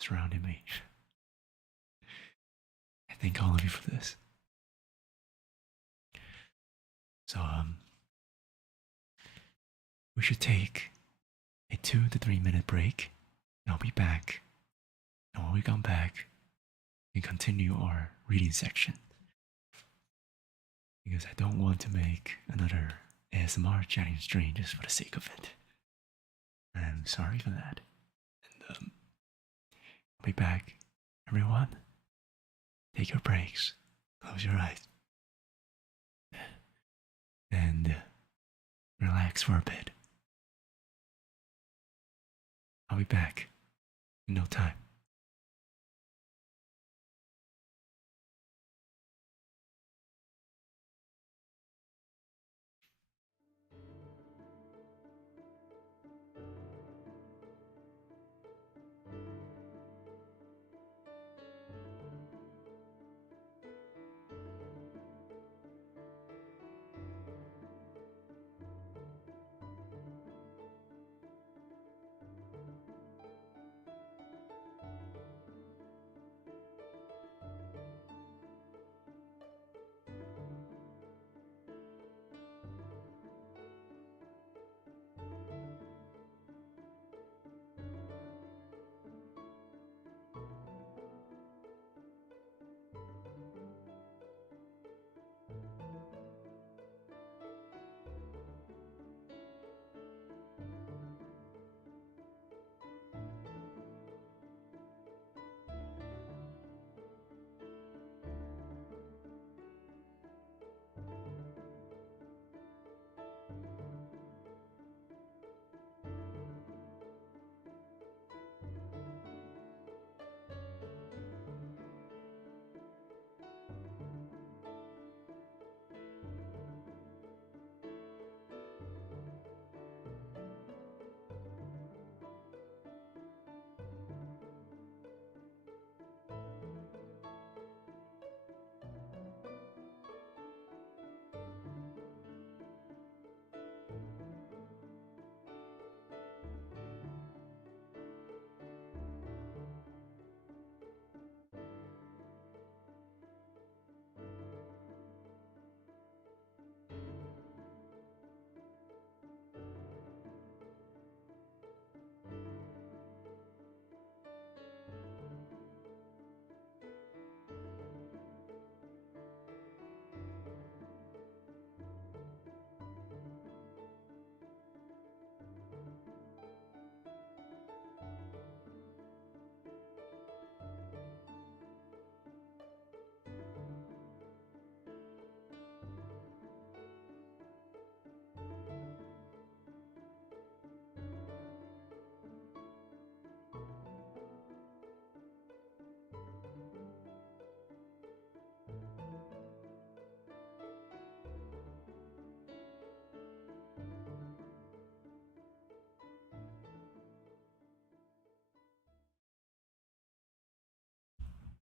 surrounding me. I thank all of you for this. So, we should take a 2 to 3 minute break, and I'll be back. And when we come back, we continue our reading section. Because I don't want to make another ASMR chatting stream just for the sake of it. I'm sorry for that. And I'll be back. Everyone, take your breaks, close your eyes, and relax for a bit. I'll be back in no time.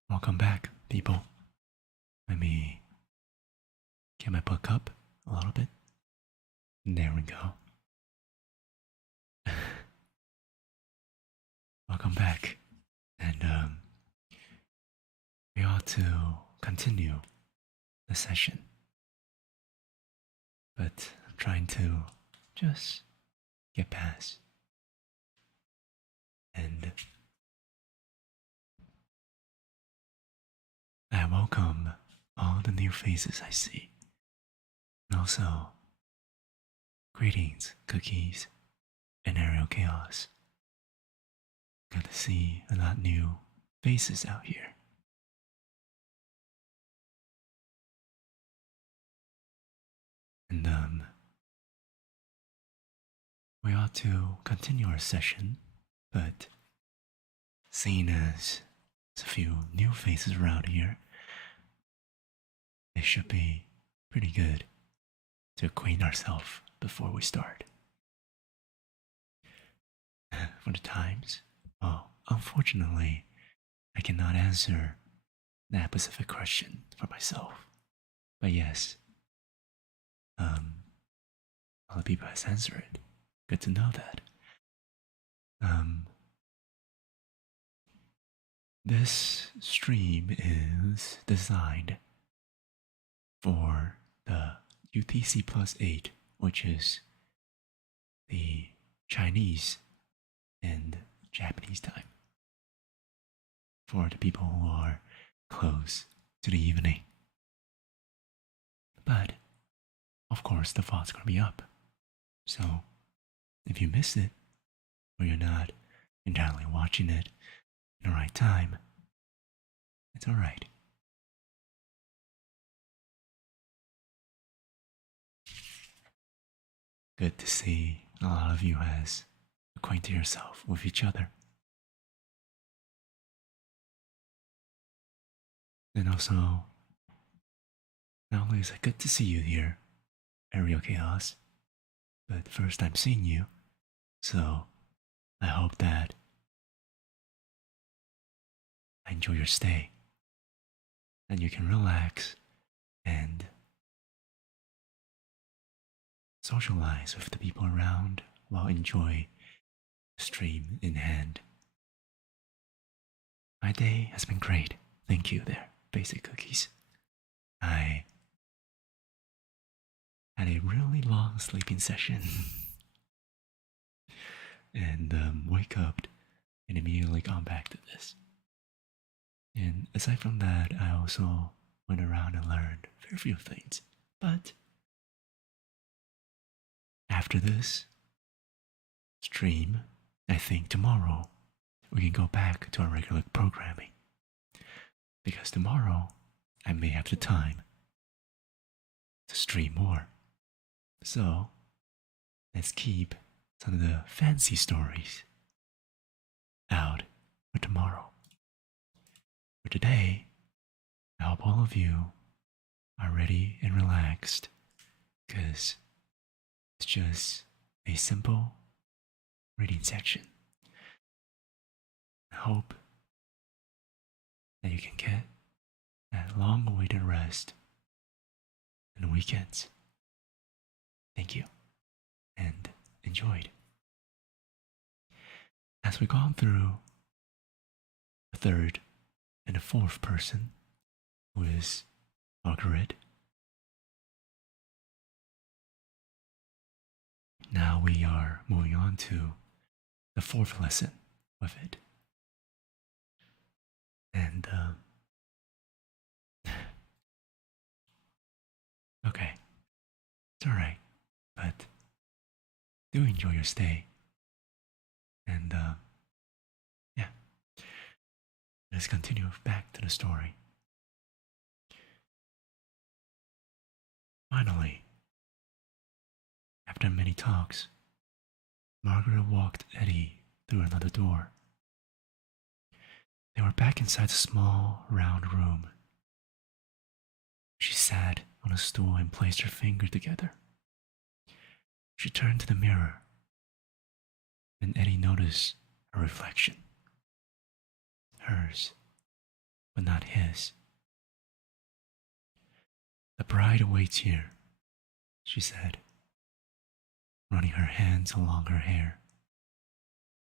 Welcome back, people. Let me get my book up a little bit. There we go. Welcome back. And we ought to continue the session. But I'm trying to just get past. And I welcome all the new faces I see. And also Greetings, cookies, and aerial chaos. Good to see a lot new faces out here. And we ought to continue our session, but seeing as there's a few new faces around here, it should be pretty good to acquaint ourselves before we start. For the times, well, unfortunately, I cannot answer that specific question for myself. But yes, other people has answered it. Good to know that. This stream is designed for the UTC plus 8, which is the Chinese and Japanese time, for the people who are close to the evening. But, of course, the VOD's gonna be up. So, if you miss it, or you're not entirely watching it in the right time, it's alright. Good to see a lot of you has acquainted yourself with each other. And also, not only is it good to see you here, Aerial Chaos, but first time seeing you, so I hope that I enjoy your stay and you can relax and socialize with the people around while enjoy the stream in hand. My day has been great. Thank you there, Basic Cookies. I had a really long sleeping session and wake up and immediately gone back to this. And aside from that, I also went around and learned very few things. But after this stream, I think tomorrow we can go back to our regular programming. Because tomorrow I may have the time to stream more. So let's keep some of the fancy stories out for tomorrow. For today, I hope all of you are ready and relaxed, because it's just a simple reading section. I hope that you can get that long awaited rest and weekends. Thank you, and enjoyed. As we've gone through the third and the fourth person, who is Margaret, now we are moving on to the fourth lesson of it. And, okay, it's alright, but do enjoy your stay. And, yeah, let's continue back to the story. Finally, after many talks, Margaret walked Eddie through another door. They were back inside the small, round room. She sat on a stool and placed her fingers together. She turned to the mirror, and Eddie noticed a reflection. Hers, but not his. "The bride awaits here," she said, running her hands along her hair,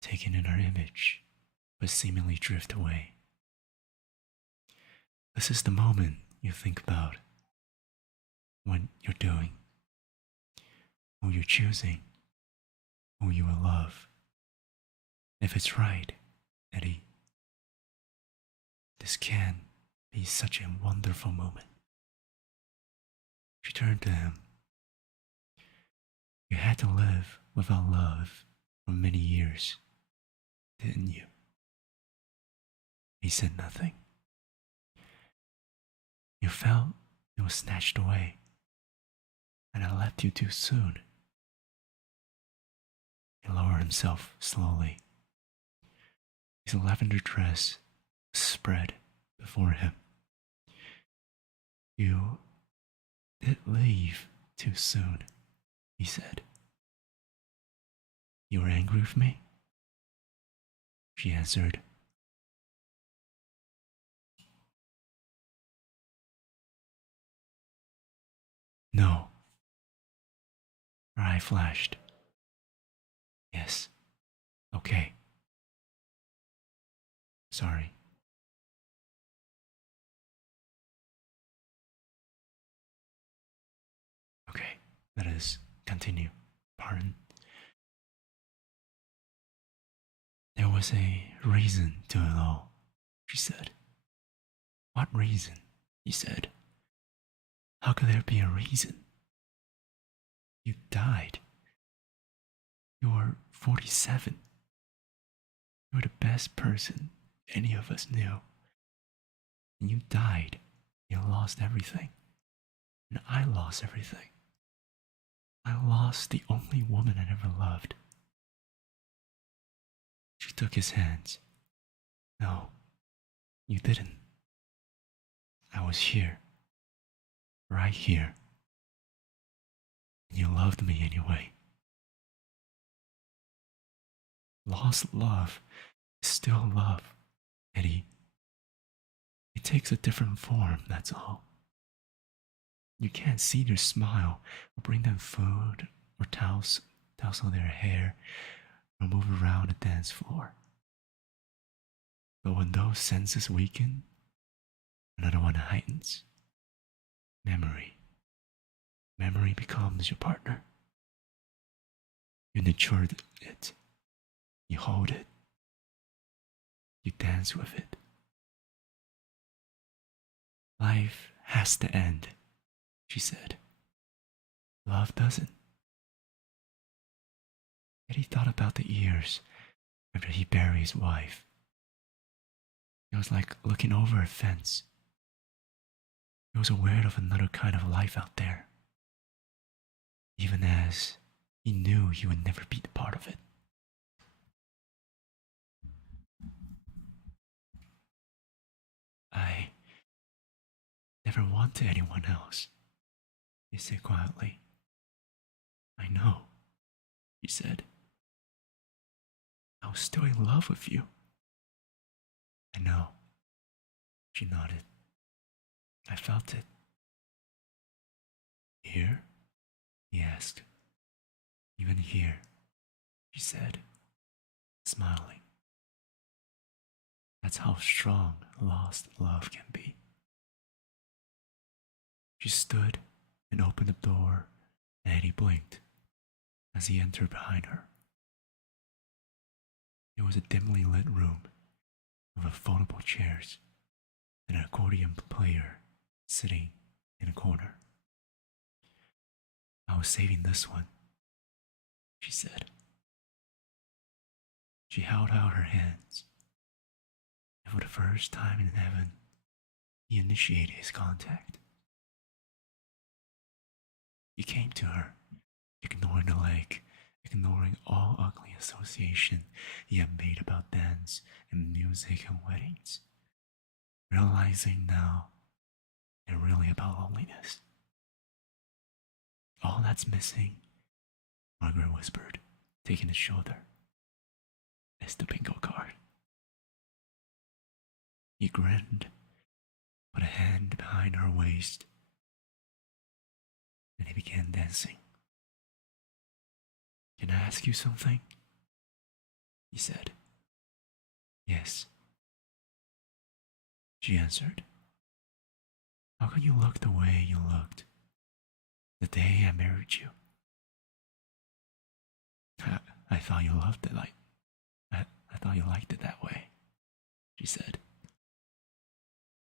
taking in her image, but seemingly drift away. "This is the moment you think about what you're doing, who you're choosing, who you will love. If it's right, Eddie, this can be such a wonderful moment." She turned to him. You had to live without love for many years, didn't you? He said nothing. You felt it was snatched away, and I left you too soon. He lowered himself slowly. His lavender dress spread before him. You did leave too soon, he said. You were angry with me? She answered. No. Her eye flashed. Yes. Okay. Sorry. Okay, let us continue. Pardon. There was a reason to it all, she said. What reason? He said. How could there be a reason? You died. You were 47. You were the best person any of us knew. And you died. You lost everything. And I lost everything. I lost the only woman I ever loved. She took his hands. No, you didn't. I was here. Right here. And you loved me anyway. Lost love is still love, Eddie. It takes a different form, that's all. You can't see their smile, or bring them food, or tousle their hair, or move around the dance floor. But when those senses weaken, another one heightens. Memory. Memory becomes your partner. You nurture it. You hold it. You dance with it. Life has to end, she said. Love doesn't. Yet he thought about the years after he buried his wife. It was like looking over a fence. He was aware of another kind of life out there, even as he knew he would never be a part of it. I never wanted anyone else, he said quietly. I know, she said. I was still in love with you. I know, she nodded. I felt it. Here? He asked. Even here, she said, smiling. That's how strong lost love can be. She stood and opened the door, and Eddie blinked as he entered behind her. It was a dimly lit room with foldable chairs and an accordion player sitting in a corner. I was saving this one, she said. She held out her hands, and for the first time in heaven, he initiated his contact. He came to her, ignoring the leg, ignoring all ugly association he had made about dance and music and weddings, realizing now they're really about loneliness. All that's missing, Margaret whispered, taking his shoulder, is the bingo card. He grinned, put a hand behind her waist, and he began dancing. Can I ask you something? He said. Yes. She answered. How can you look the way you looked the day I married you? I thought you loved it I thought you liked it that way, she said.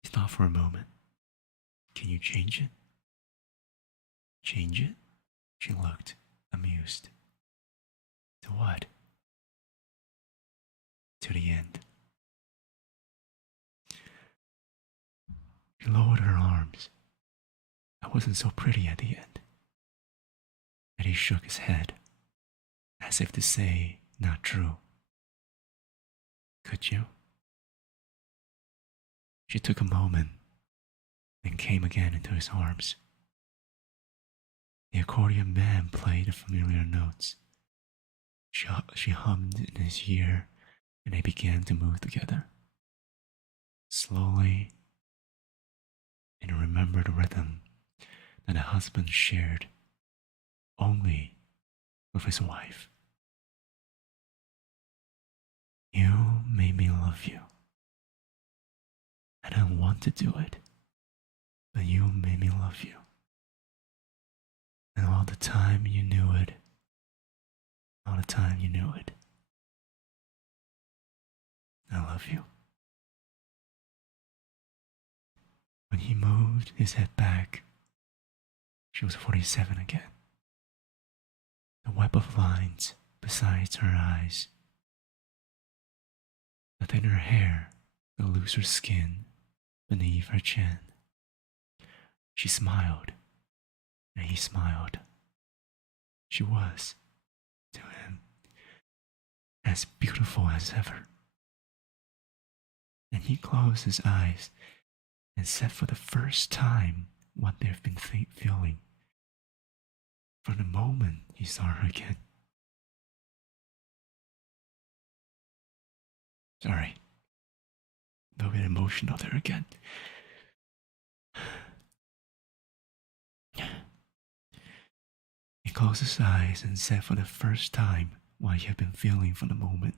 He thought for a moment. Can you change it? Change it? She looked amused. To what? To the end. She lowered her arms. I wasn't so pretty at the end. Eddie shook his head, as if to say, not true. Could you? She took a moment, then came again into his arms. The accordion man played the familiar notes. She hummed in his ear, and they began to move together. Slowly, in a remembered rhythm that a husband shared only with his wife. You made me love you. I didn't want to do it, but you made me love you. And all the time you knew it, all the time you knew it. I love you. When he moved his head back, she was 47 again. The web of lines beside her eyes, the thinner hair, the looser skin beneath her chin. She smiled, and he smiled. She was, to him, as beautiful as ever. And he closed his eyes and said for the first time what they've been feeling from the moment he saw her again. Sorry, a little bit emotional there again. He closed his eyes and said for the first time what he had been feeling from the moment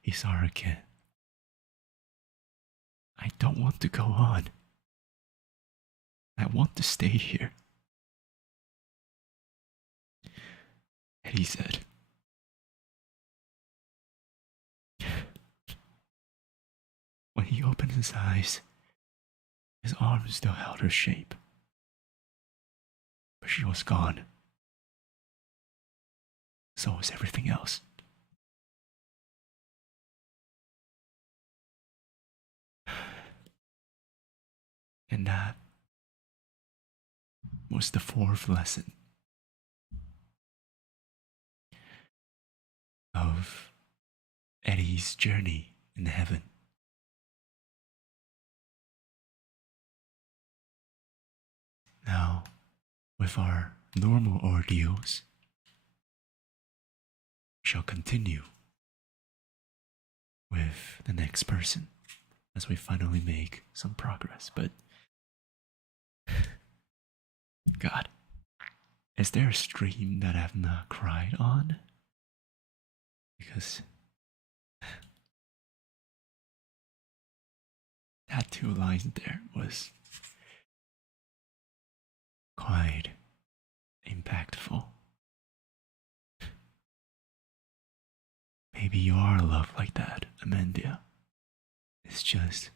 he saw her again. I don't want to go on. I want to stay here. Eddie said. When he opened his eyes, his arms still held her shape. But she was gone. So was everything else. And that was the fourth lesson of Eddie's journey in heaven. Now, with our normal ordeals, we shall continue with the next person as we finally make some progress. But God, is there a stream that I've not cried on? Because that 2 lines there was quite impactful. Maybe you are loved like that, Amandia. It's just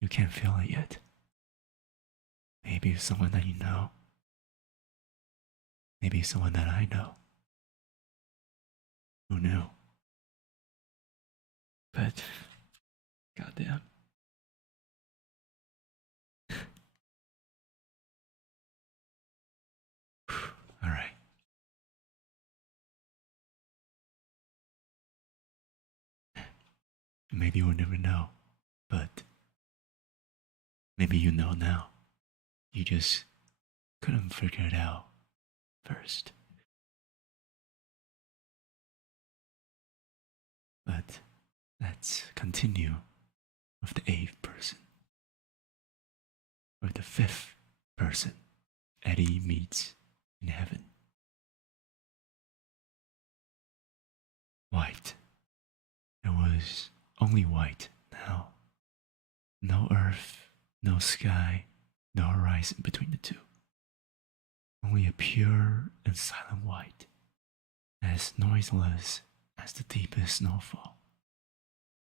you can't feel it yet. Maybe it's someone that you know. Maybe it's someone that I know. Who knew? But, goddamn. Alright. Maybe you'll never know, but maybe you know now. You just couldn't figure it out first. But let's continue with the 8th person. With the 5th person Eddie meets in heaven. White. It was only white now. No earth, no sky, no horizon between the two. Only a pure and silent white, as noiseless as the deepest snowfall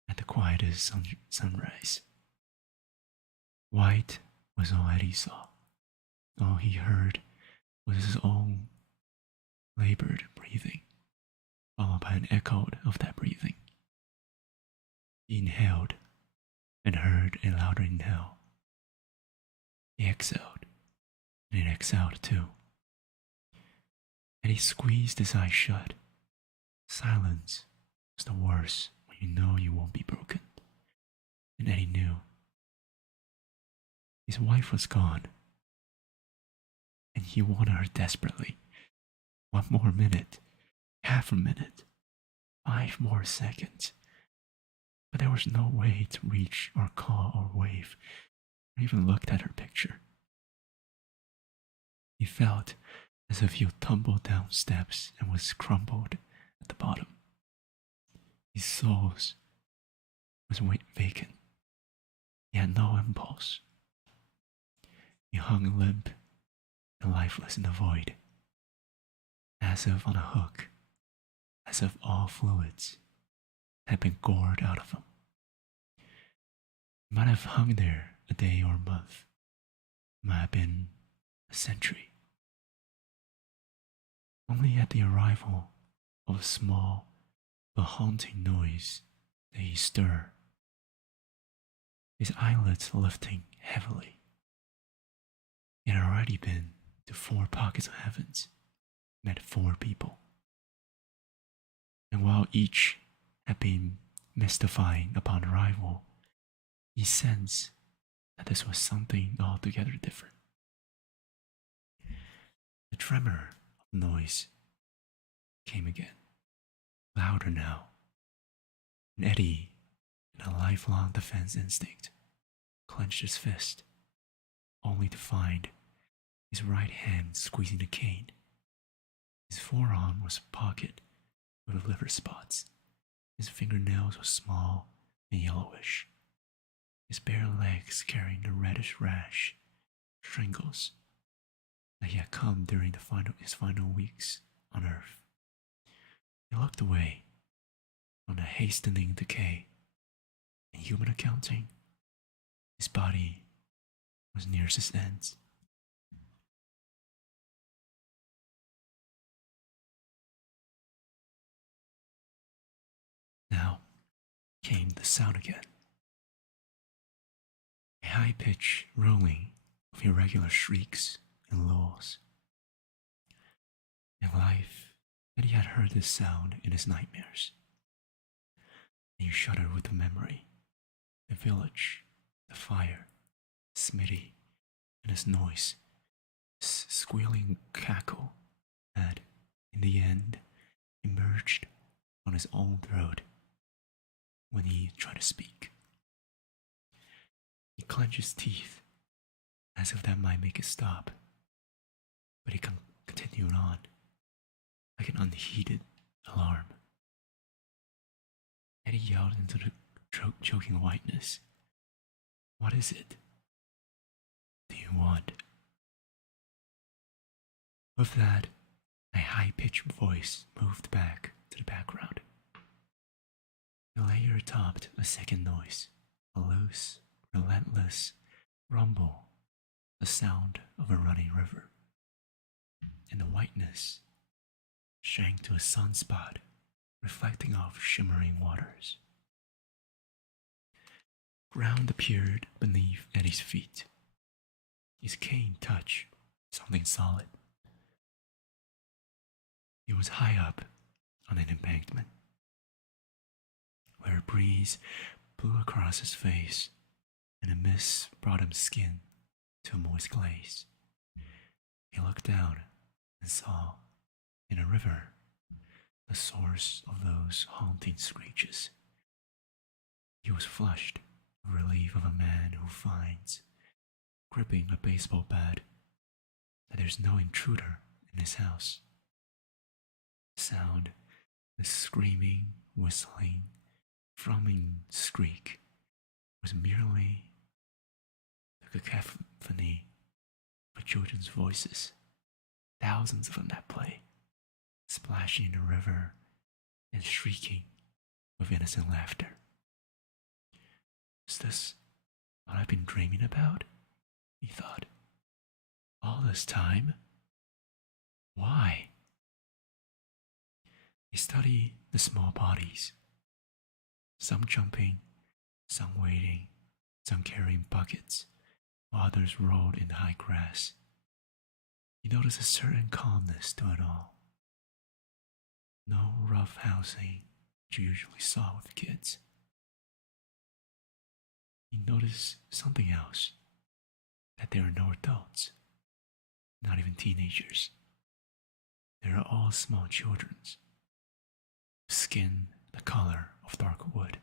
at the quietest sunrise. White was all Eddie saw. All he heard was his own labored breathing, followed by an echo of that breathing. He inhaled and heard a louder inhale. He exhaled, and it exhaled too. And he squeezed his eyes shut. Silence was the worst when you know you won't be broken. And Eddie knew. His wife was gone, and he wanted her desperately. 1 more minute, half a minute, 5 more seconds. But there was no way to reach or call or wave, or even looked at her picture. He felt as if he would tumble down steps and was crumbled at the bottom. His soul was vacant. He had no impulse. He hung limp and lifeless in the void, as if on a hook, as if all fluids had been gored out of him. He might have hung there a day or a month. It might have been a century. Only at the arrival of a small but haunting noise did he stir, his eyelids lifting heavily. It had already been to 4 pockets of heavens, met 4 people. And while each had been mystifying upon arrival, he sensed that this was something altogether different. The tremor of noise came again, louder now, and Eddie, in a lifelong defense instinct, clenched his fist, only to find his right hand squeezing the cane. His forearm was pocked with liver spots. His fingernails were small and yellowish. His bare legs carrying the reddish rash, shingles, that he had come during his final weeks on Earth. He looked away from the hastening decay. In human accounting, his body was near its ends. Now came the sound again. A high-pitched rolling of irregular shrieks and lulls. In life, Eddie had heard this sound in his nightmares. And he shuddered with the memory, the village, the fire, Smitty, and his noise, his squealing cackle that, in the end, emerged on his own throat when he tried to speak. He clenched his teeth, as if that might make it stop, but he continued on, like an unheeded alarm. And he yelled into the choking whiteness, "What is it? Do you want?" With that, a high-pitched voice moved back to the background. The layer topped a second noise, a loose, relentless rumble, the sound of a running river. And the whiteness shrank to a sunspot, reflecting off shimmering waters. Ground appeared beneath Eddie's feet. His cane touched something solid. He was high up on an embankment, where a breeze blew across his face and a mist brought his skin to a moist glaze. He looked down and saw, in a river, the source of those haunting screeches. He was flushed with relief of a man who finds, gripping a baseball bat, that there's no intruder in his house. The sound, the screaming, whistling, thrumming shriek, was merely the cacophony of children's voices, thousands of them that play, splashing in the river and shrieking with innocent laughter. Is this what I've been dreaming about? He thought. All this time? Why? He studied the small bodies, some jumping, some wading, some carrying buckets, while others rolled in the high grass. He noticed a certain calmness to it all. No rough housing which you usually saw with kids. He noticed something else, that there are no adults, not even teenagers. They are all small children, skin the color of dark wood,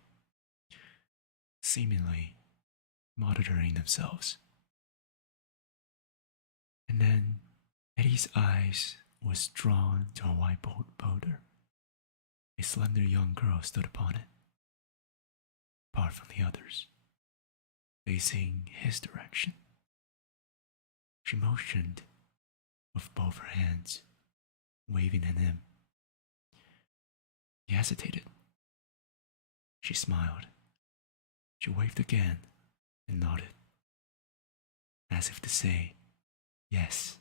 seemingly monitoring themselves. And then Eddie's eyes was drawn to a white boulder. A slender young girl stood upon it, apart from the others, facing his direction. She motioned with both her hands, waving at him. He hesitated. She smiled. She waved again and nodded, as if to say, "Yes,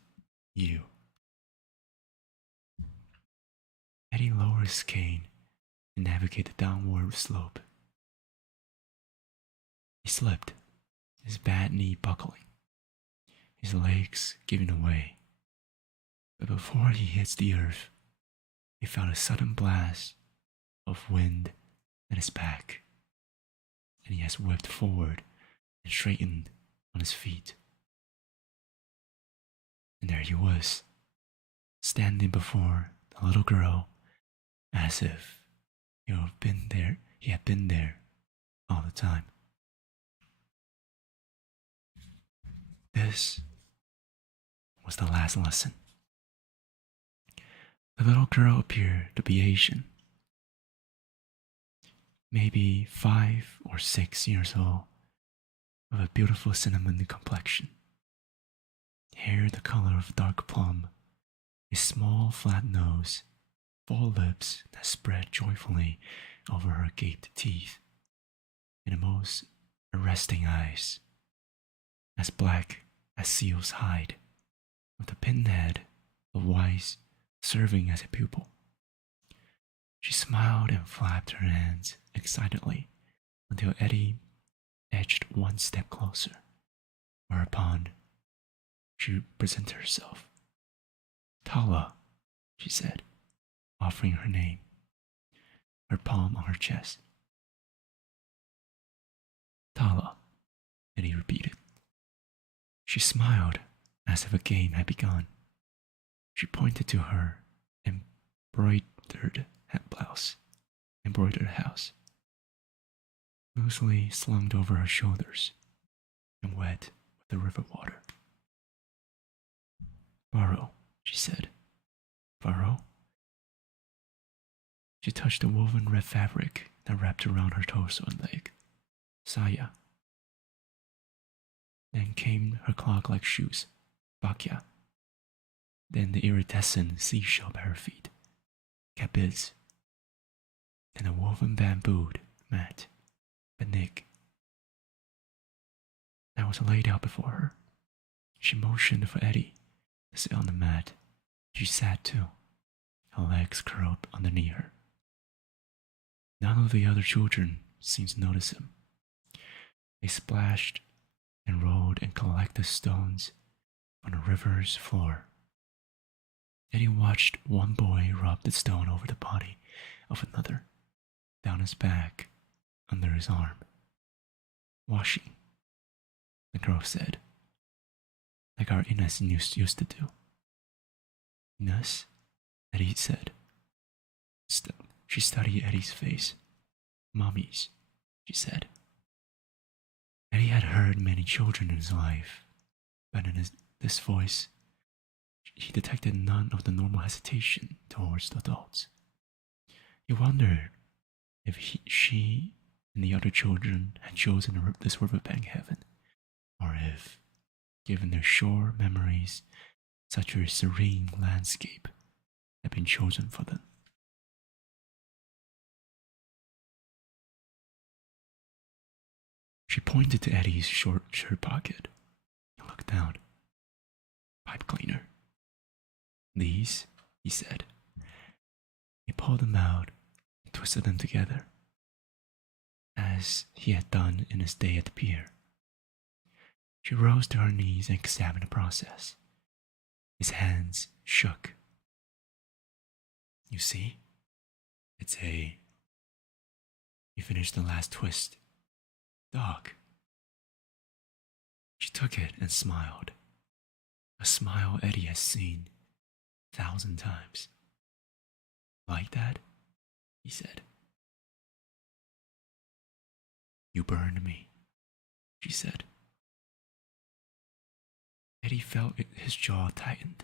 you." Eddie lowered his cane and navigated the downward slope. He slipped, his bad knee buckling, his legs giving away. But before he hits the earth, he felt a sudden blast of wind at his back, and he has whipped forward and straightened on his feet. And there he was, standing before the little girl, as if he had been there all the time. This was the last lesson. The little girl appeared to be Asian, maybe 5 or 6 years old, with a beautiful cinnamon complexion, hair the color of dark plum, a small flat nose, full lips that spread joyfully over her gaped teeth, and the most arresting eyes, as black as seal's hide, with a pinhead of white serving as a pupil. She smiled and flapped her hands excitedly until Eddie edged one step closer, whereupon she presented herself. "Tala," she said, offering her name, her palm on her chest. "Tala," Eddie repeated. She smiled as if a game had begun. She pointed to her embroidered house, loosely slung over her shoulders and wet with the river water. "Borrow," she said. "Borrow?" She touched the woven red fabric that wrapped around her torso and leg. "Saya." Then came her clog-like shoes, "Bakya." Then the iridescent seashell at her feet, "Kabiz." Then a woven bambooed mat, "Banik." That was laid out before her. She motioned for Eddie to sit on the mat. She sat too, her legs curled underneath her. None of the other children seemed to notice him. They splashed and rolled and collected stones on the river's floor. Eddie watched one boy rub the stone over the body of another, down his back, under his arm. "Washing," the girl said, "like our Ines used to do." "Ines?" Eddie said. She studied Eddie's face. "Mummies," she said. Eddie had heard many children in his life, but in this voice, he detected none of the normal hesitation towards the adults. He wondered if she and the other children had chosen this riverbank heaven, or if, given their shore memories, such a serene landscape had been chosen for them. She pointed to Eddie's short shirt pocket. He looked down. "Pipe cleaner." "These," he said. He pulled them out and twisted them together, as he had done in his day at the pier. She rose to her knees and examined the process. His hands shook. You see? It's a... He finished the last twist. Dog. She took it and smiled. A smile Eddie has seen 1,000 times. Like that? He said. You burned me, she said. Eddie felt his jaw tightened.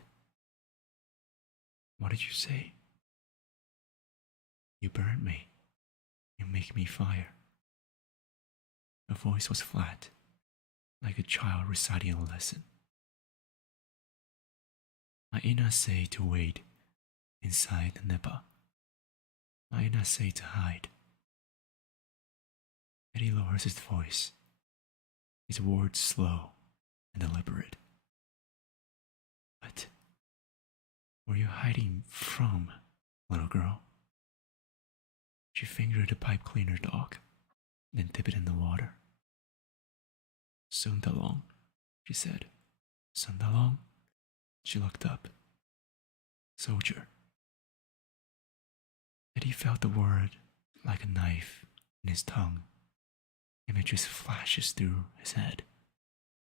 What did you say? You burn me. You make me fire. Her voice was flat, like a child reciting a lesson. I say to wait inside the nipa. I say to hide. Eddie lowers his voice, his words slow and deliberate. What were you hiding from, little girl? She fingered the pipe cleaner dog, then dipped it in the water. Sundalong, she said. Sundalong? She looked up. Soldier. Eddie felt the word like a knife in his tongue. Images flashes through his head.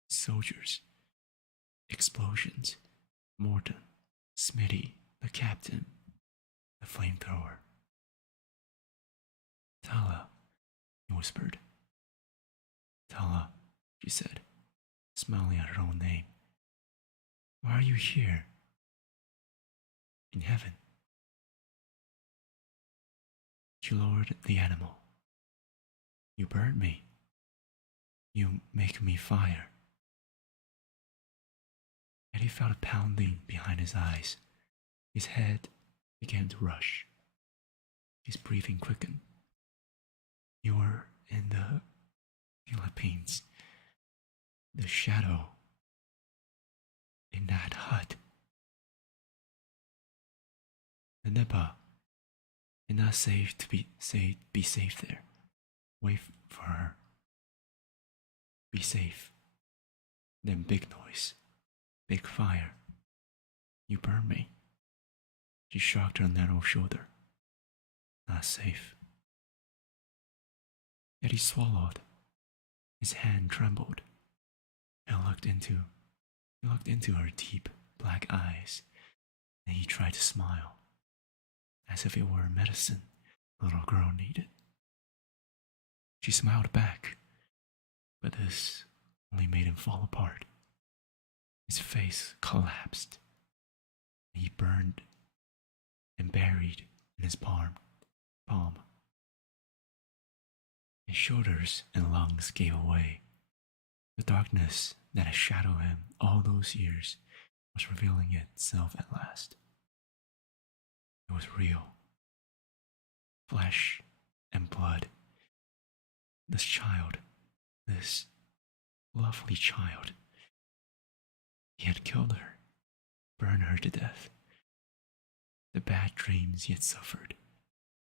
Soldiers. Explosions. Morton. Smitty. The captain. The flamethrower. Tala, he whispered. Tala, she said, smiling at her own name. Why are you here? In heaven. She lowered the animal. You burn me. You make me fire. Eddie felt a pounding behind his eyes. His head began to rush. His breathing quickened. You were in the Philippines. The shadow. In that hut. The nipa. And not safe to be safe there. Wait for her. Be safe. Then big noise. Big fire. You burn me. She shrugged her narrow shoulder. Not safe. Eddie swallowed. His hand trembled. And he looked into her deep black eyes. And he tried to smile. As if it were medicine the little girl needed. She smiled back, but this only made him fall apart. His face collapsed, and he burned and buried in his palm. His shoulders and lungs gave way. The darkness that had shadowed him all those years was revealing itself at last. It was real. Flesh and blood. This child, this lovely child. He had killed her, burned her to death. The bad dreams he had suffered,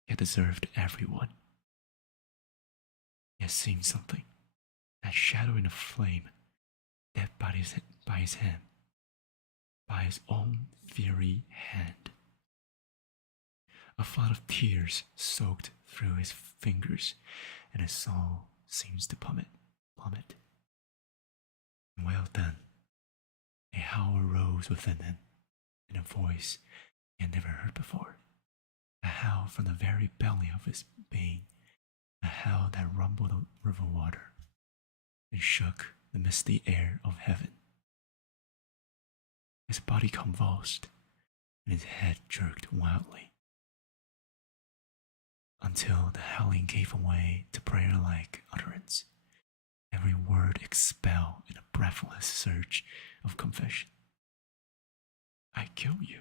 he had deserved everyone. He had seen something, that shadow in a flame, dead by his hand, by his own fiery hand. A flood of tears soaked through his fingers, and his soul seems to plummet. Well done. A howl rose within him, in a voice he had never heard before. A howl from the very belly of his being, a howl that rumbled the river water and shook the misty air of heaven. His body convulsed, and his head jerked wildly, until the howling gave way to prayer-like utterance, every word expelled in a breathless surge of confession. I kill you.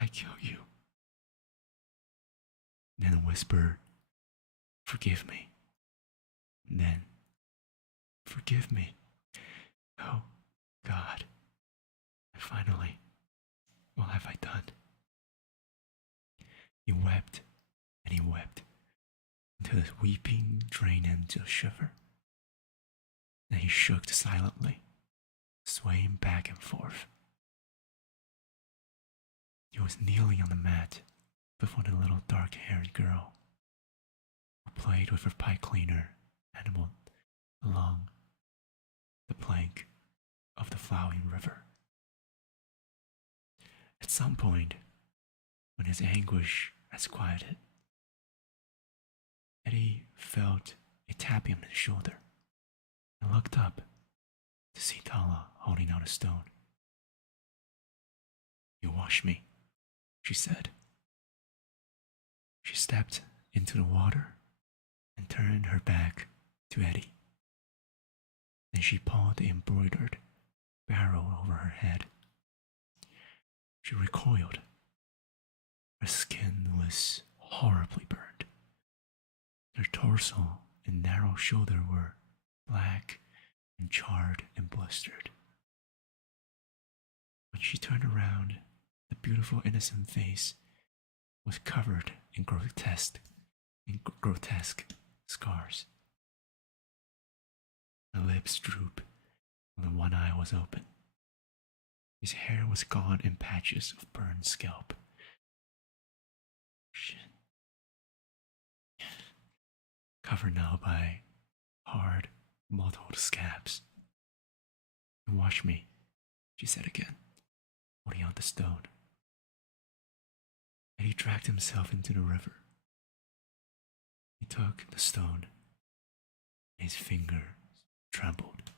I kill you. Then a whisper, forgive me. Then, forgive me. Oh, God. And finally, what have I done? He wept and he wept until his weeping drained into a shiver. Then he shook silently, swaying back and forth. He was kneeling on the mat before the little dark-haired girl who played with her pipe cleaner animal along the plank of the flowing river. At some point, when his anguish has quieted, Eddie felt a tapping on his shoulder and looked up to see Tala holding out a stone. "You wash me," she said. She stepped into the water and turned her back to Eddie. Then she pulled the embroidered barrel over her head. She recoiled. Her skin was horribly burned. Her torso and narrow shoulder were black and charred and blistered. When she turned around, the beautiful innocent face was covered in grotesque scars. The lips drooped, and the one eye was open. His hair was gone in patches of burned scalp. Shit. Covered now by hard, mottled scabs. "You wash me," she said again, holding out the stone. And he dragged himself into the river. He took the stone, and his fingers trembled.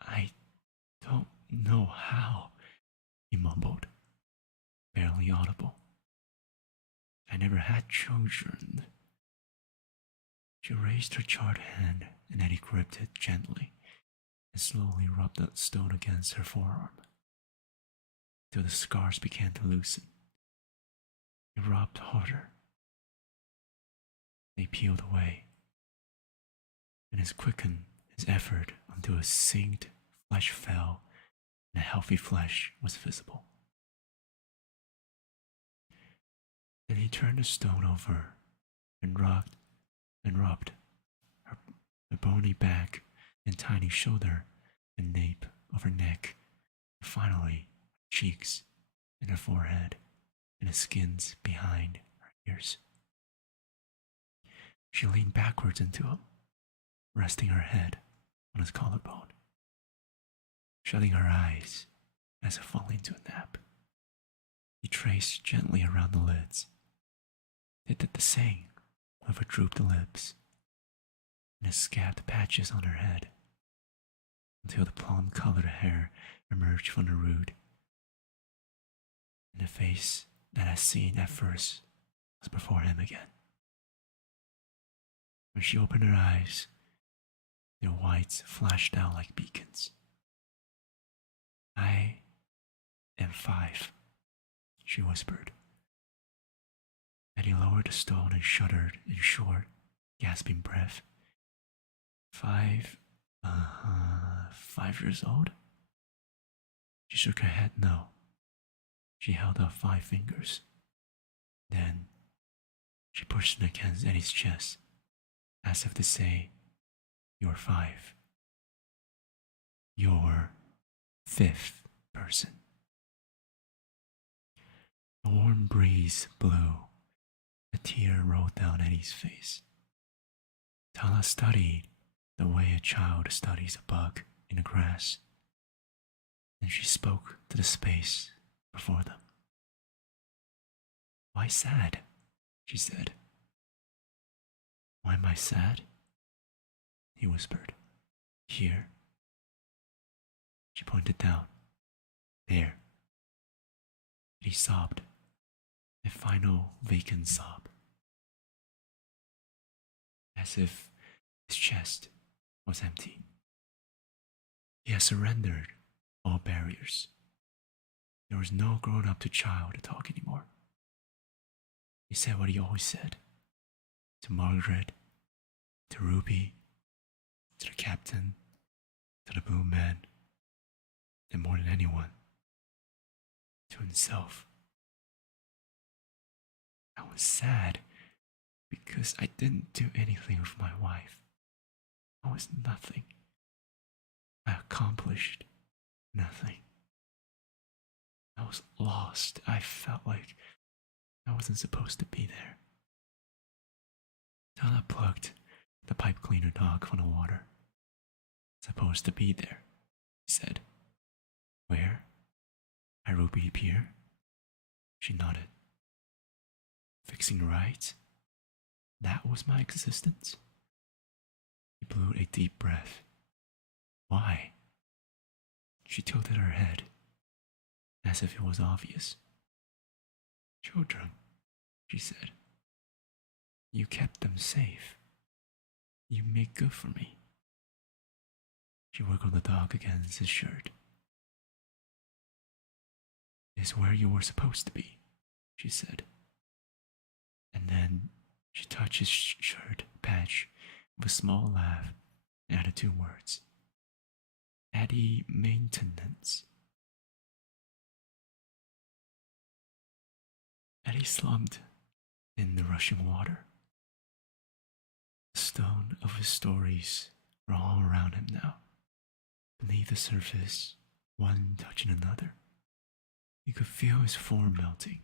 "I don't know how," he mumbled, barely audible. "I never had children." She raised her charred hand, and Eddie gripped it gently and slowly rubbed the stone against her forearm till the scars began to loosen. He rubbed harder. They peeled away, and as quickened his effort until a singed flesh fell and a healthy flesh was visible. Then he turned the stone over and rubbed her bony back and tiny shoulder and nape of her neck, and finally her cheeks and her forehead and the skins behind her ears. She leaned backwards into him, resting her head on his collarbone, shutting her eyes as if falling into a nap. He traced gently around the lids. They did the same with her drooped lips and the scabbed patches on her head, until the plum-colored hair emerged from the root, and the face that I had seen at first was before him again. When she opened her eyes, their whites flashed out like beacons. "I am 5, she whispered. And he lowered the stone and shuddered in short, gasping breath. 5, 5 years old? She shook her head no. She held up 5 fingers. Then she pushed them against Eddie's chest, as if to say, "You're 5. You're 5th person." A warm breeze blew. A tear rolled down Eddie's face. Tala studied the way a child studies a bug in the grass. Then she spoke to the space before them. "Why sad?" she said. "Why am I sad?" he whispered. "Here." She pointed down. "There." He sobbed, a final vacant sob, as if his chest was empty. He had surrendered all barriers. There was no grown-up to child to talk anymore. He said what he always said, to Margaret, to Ruby, to the captain, to the blue man, and more than anyone, to himself. was sad because I didn't do anything with my wife. I was nothing. I accomplished nothing. I was lost. I felt like I wasn't supposed to be there. Tala plucked the pipe cleaner dog from the water. Supposed to be there, he said. Where? At Ruby Pier? She nodded. Fixing right? That was my existence? He blew a deep breath. Why? She tilted her head, as if it was obvious. Children, she said. You kept them safe. You make good for me. She wiggled the dog against his shirt. It's where you were supposed to be, she said. And then she touched his shirt patch with a small laugh and added 2 words. Eddie maintenance. Eddie slumped in the rushing water. The stone of his stories were all around him now, beneath the surface, one touching another. He could feel his form melting,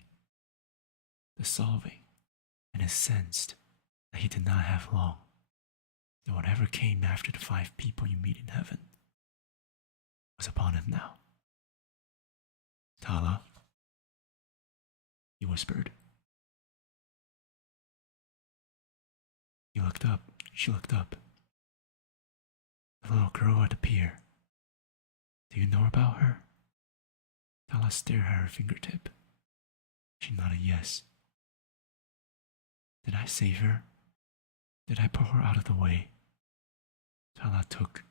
dissolving, and he sensed that he did not have long, that whatever came after the 5 people you meet in heaven was upon him now. Tala, he whispered. He looked up. She looked up. The little girl at the pier. Do you know about her? Tala stared at her fingertip. She nodded yes. Did I save her? Did I pull her out of the way? Tala took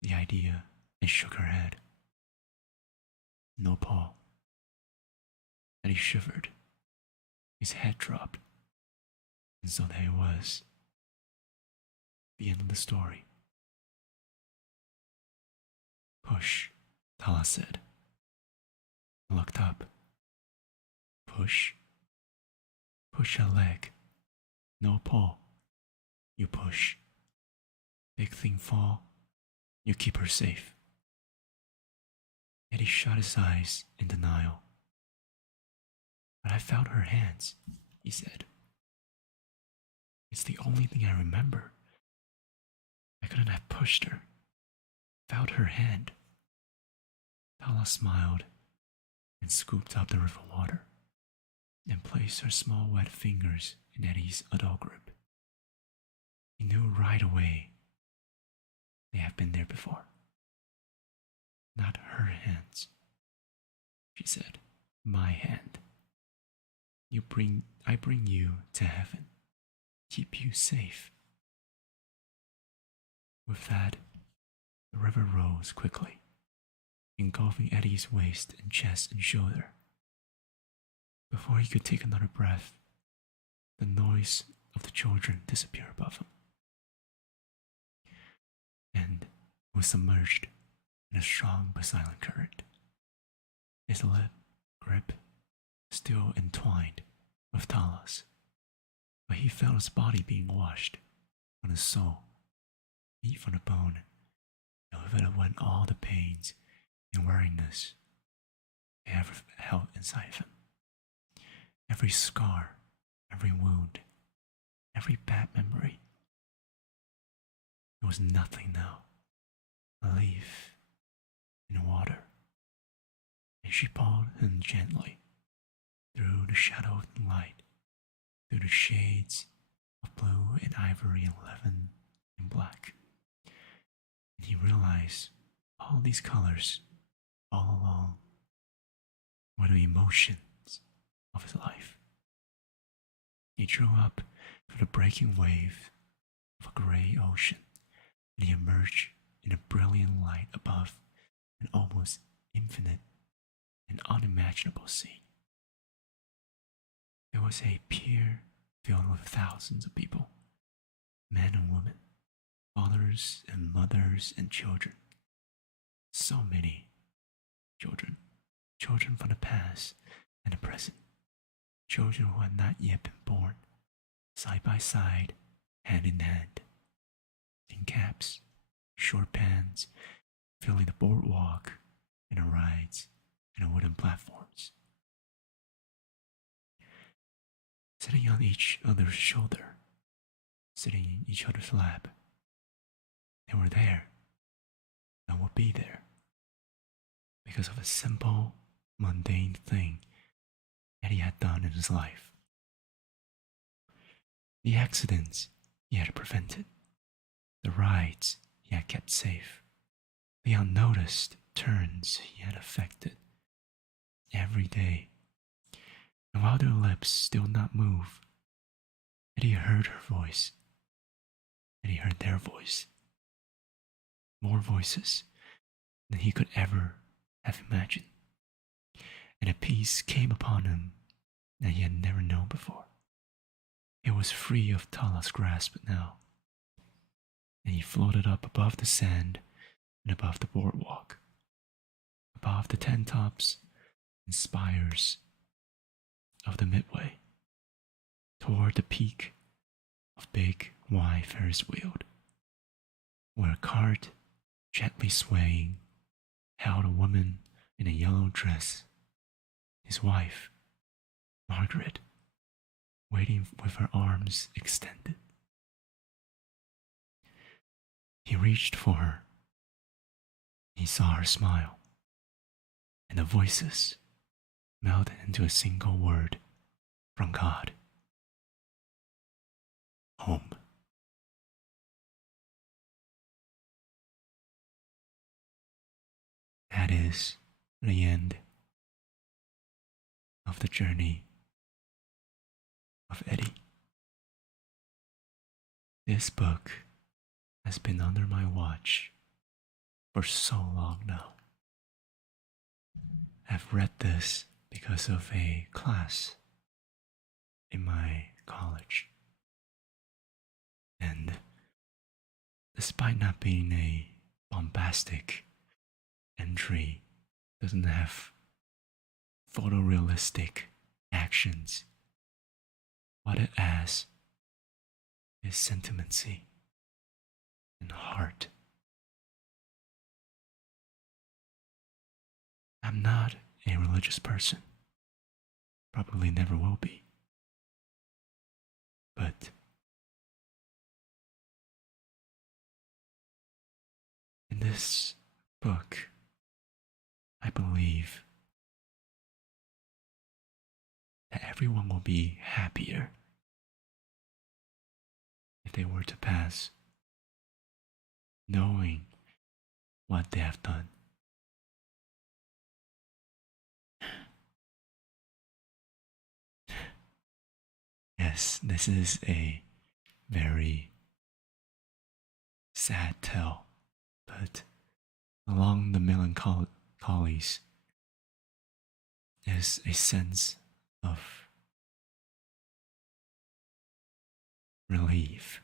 the idea and shook her head. No, Paul. And he shivered. His head dropped. And so there it was. The end of the story. Push, Tala said. I looked up. Push? Push a leg. No, Paul. You push. Big thing fall. You keep her safe. Eddie shut his eyes in denial. But I felt her hands, he said. It's the only thing I remember. I couldn't have pushed her. Felt her hand. Tala smiled and scooped up the river water and placed her small wet fingers in Eddie's adult grip. He knew right away they had been there before. Not her hands, she said. My hand. I bring you to heaven. Keep you safe. With that, the river rose quickly, engulfing Eddie's waist and chest and shoulder. Before he could take another breath, the noise of the children disappeared above him, and was submerged in a strong but silent current. His lip grip still entwined with Tala's, but he felt his body being washed from his soul, meat from the bone, and with it went all the pains and weariness he ever held inside of him. Every scar, every wound, every bad memory. It was nothing now. A leaf in water. And she pulled him gently through the shadow and light, through the shades of blue and ivory and lemon and black. And he realized all these colors all along were the emotions of his life. He drew up through the breaking wave of a gray ocean, and he emerged in a brilliant light above an almost infinite and unimaginable scene. There was a pier filled with thousands of people, men and women, fathers and mothers and children. So many children, children from the past and the present, children who had not yet been born, side by side, hand in hand, in caps, short pants, filling the boardwalk and the rides and the wooden platforms. Sitting on each other's shoulder, sitting in each other's lap. They were there and would be there because of a simple, mundane thing that he had done in his life. The accidents he had prevented, the rides he had kept safe, the unnoticed turns he had effected every day. And while their lips still not move, Eddie heard her voice, and he heard their voice. More voices than he could ever have imagined. And a peace came upon him that he had never known before. It was free of Tala's grasp now, and he floated up above the sand and above the boardwalk, above the tent tops and spires of the midway, toward the peak of Big Y Ferris Wheel, where a cart, gently swaying, held a woman in a yellow dress, his wife, Margaret, waiting with her arms extended. He reached for her. He saw her smile, and the voices melded into a single word from God. Home. That is the end of the journey of Eddie. This book has been under my watch for so long now. I've read this because of a class in my college. And despite not being a bombastic entry, doesn't have photorealistic actions, what it has is sentimency and heart. I'm not a religious person, probably never will be, but in this book, I believe that everyone will be happier if they were to pass knowing what they have done. Yes, this is a very sad tale, but along the melancholies is a sense of relief,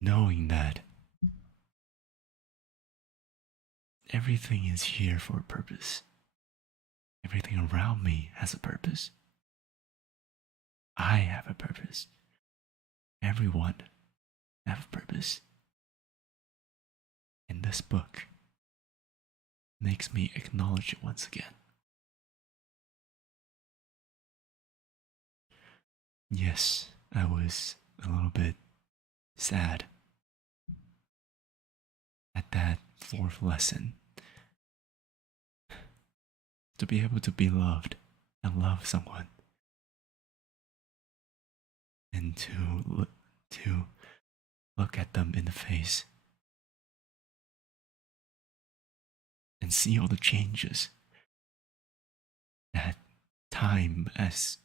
knowing that everything is here for a purpose. Everything around me has a purpose. I have a purpose. Everyone has a purpose. And this book makes me acknowledge it once again. Yes, I was a little bit sad at that fourth lesson. To be able to be loved and love someone, and to look at them in the face and see all the changes that time has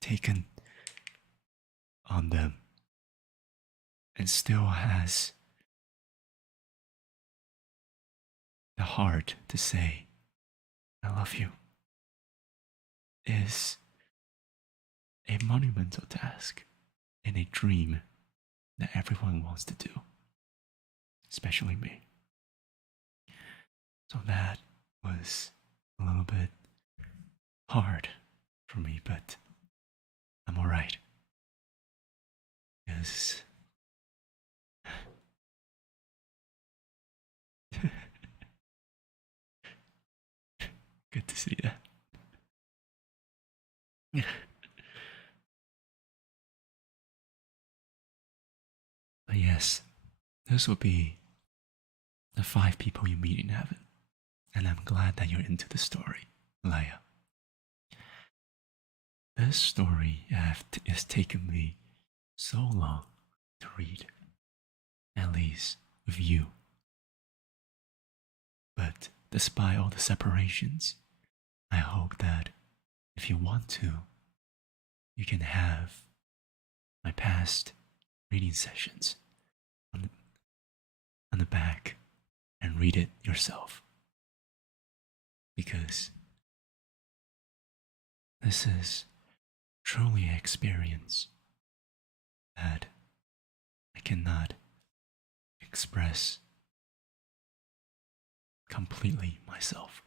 taken on them, and still has the heart to say, I love you, is a monumental task and a dream that everyone wants to do, especially me. So that was a little bit hard for me, but because good to see that. But yes, this will be the 5 people you meet in heaven. And I'm glad that you're into the story, Leia. This story has taken me so long to read, at least with you. But despite all the separations, I hope that if you want to, you can have my past reading sessions on the back and read it yourself. Because this is truly an experience that I cannot express completely myself.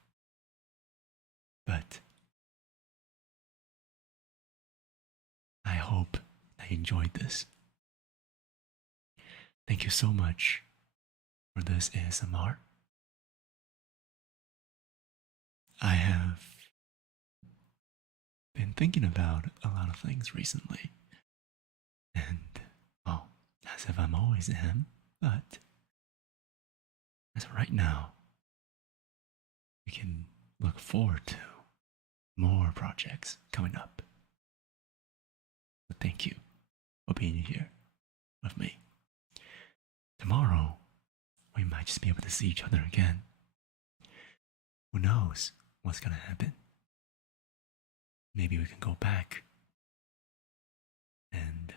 But I hope that you enjoyed this. Thank you so much for this ASMR. I have been thinking about a lot of things recently. And, well, as if I'm always am, but as of right now, we can look forward to more projects coming up. But thank you for being here with me. Tomorrow, we might just be able to see each other again. Who knows what's gonna happen? Maybe we can go back and,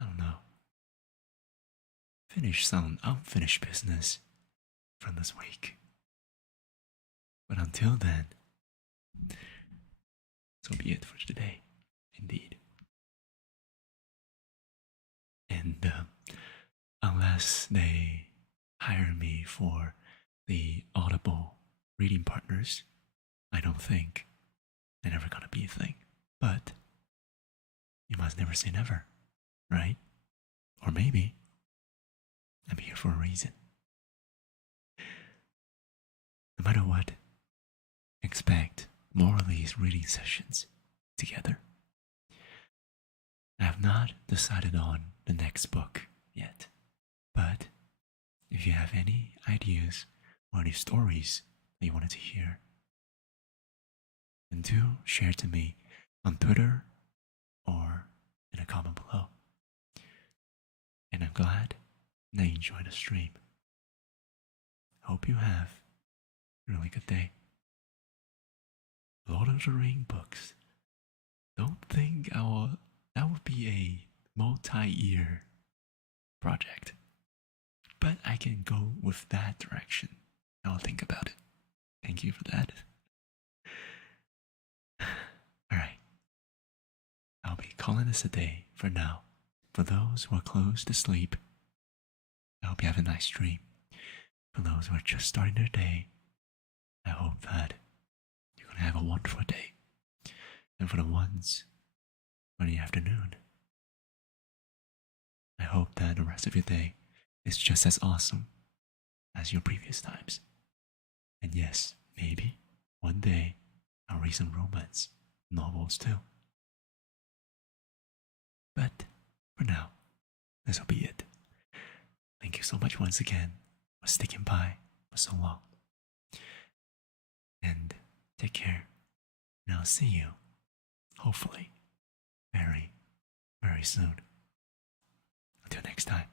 I don't know, finish some unfinished business from this week. But until then, this will be it for today, indeed. And unless they hire me for the Audible reading partners, I don't think they're never gonna be a thing. But you must never say never, right? Or maybe I'm here for a reason. No matter what, expect more of these reading sessions together. I have not decided on the next book yet, but if you have any ideas or any stories that you wanted to hear, then do share to me on Twitter or in a comment below. And I'm glad that you enjoyed the stream. Hope you have a really good day. Lord of the Ring books. Don't think that would be a multi-year project. But I can go with that direction. I'll think about it. Thank you for that. Alright. I'll be calling this a day for now. For those who are close to sleep, I hope you have a nice dream. For those who are just starting their day, I hope that you're going to have a wonderful day. And for the ones in the afternoon, I hope that the rest of your day is just as awesome as your previous times. And yes, maybe one day I'll read some romance novels too. But for now, this will be it. Thank you so much once again for sticking by for so long. And take care. And I'll see you, hopefully, very, very soon. Until next time,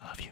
I love you.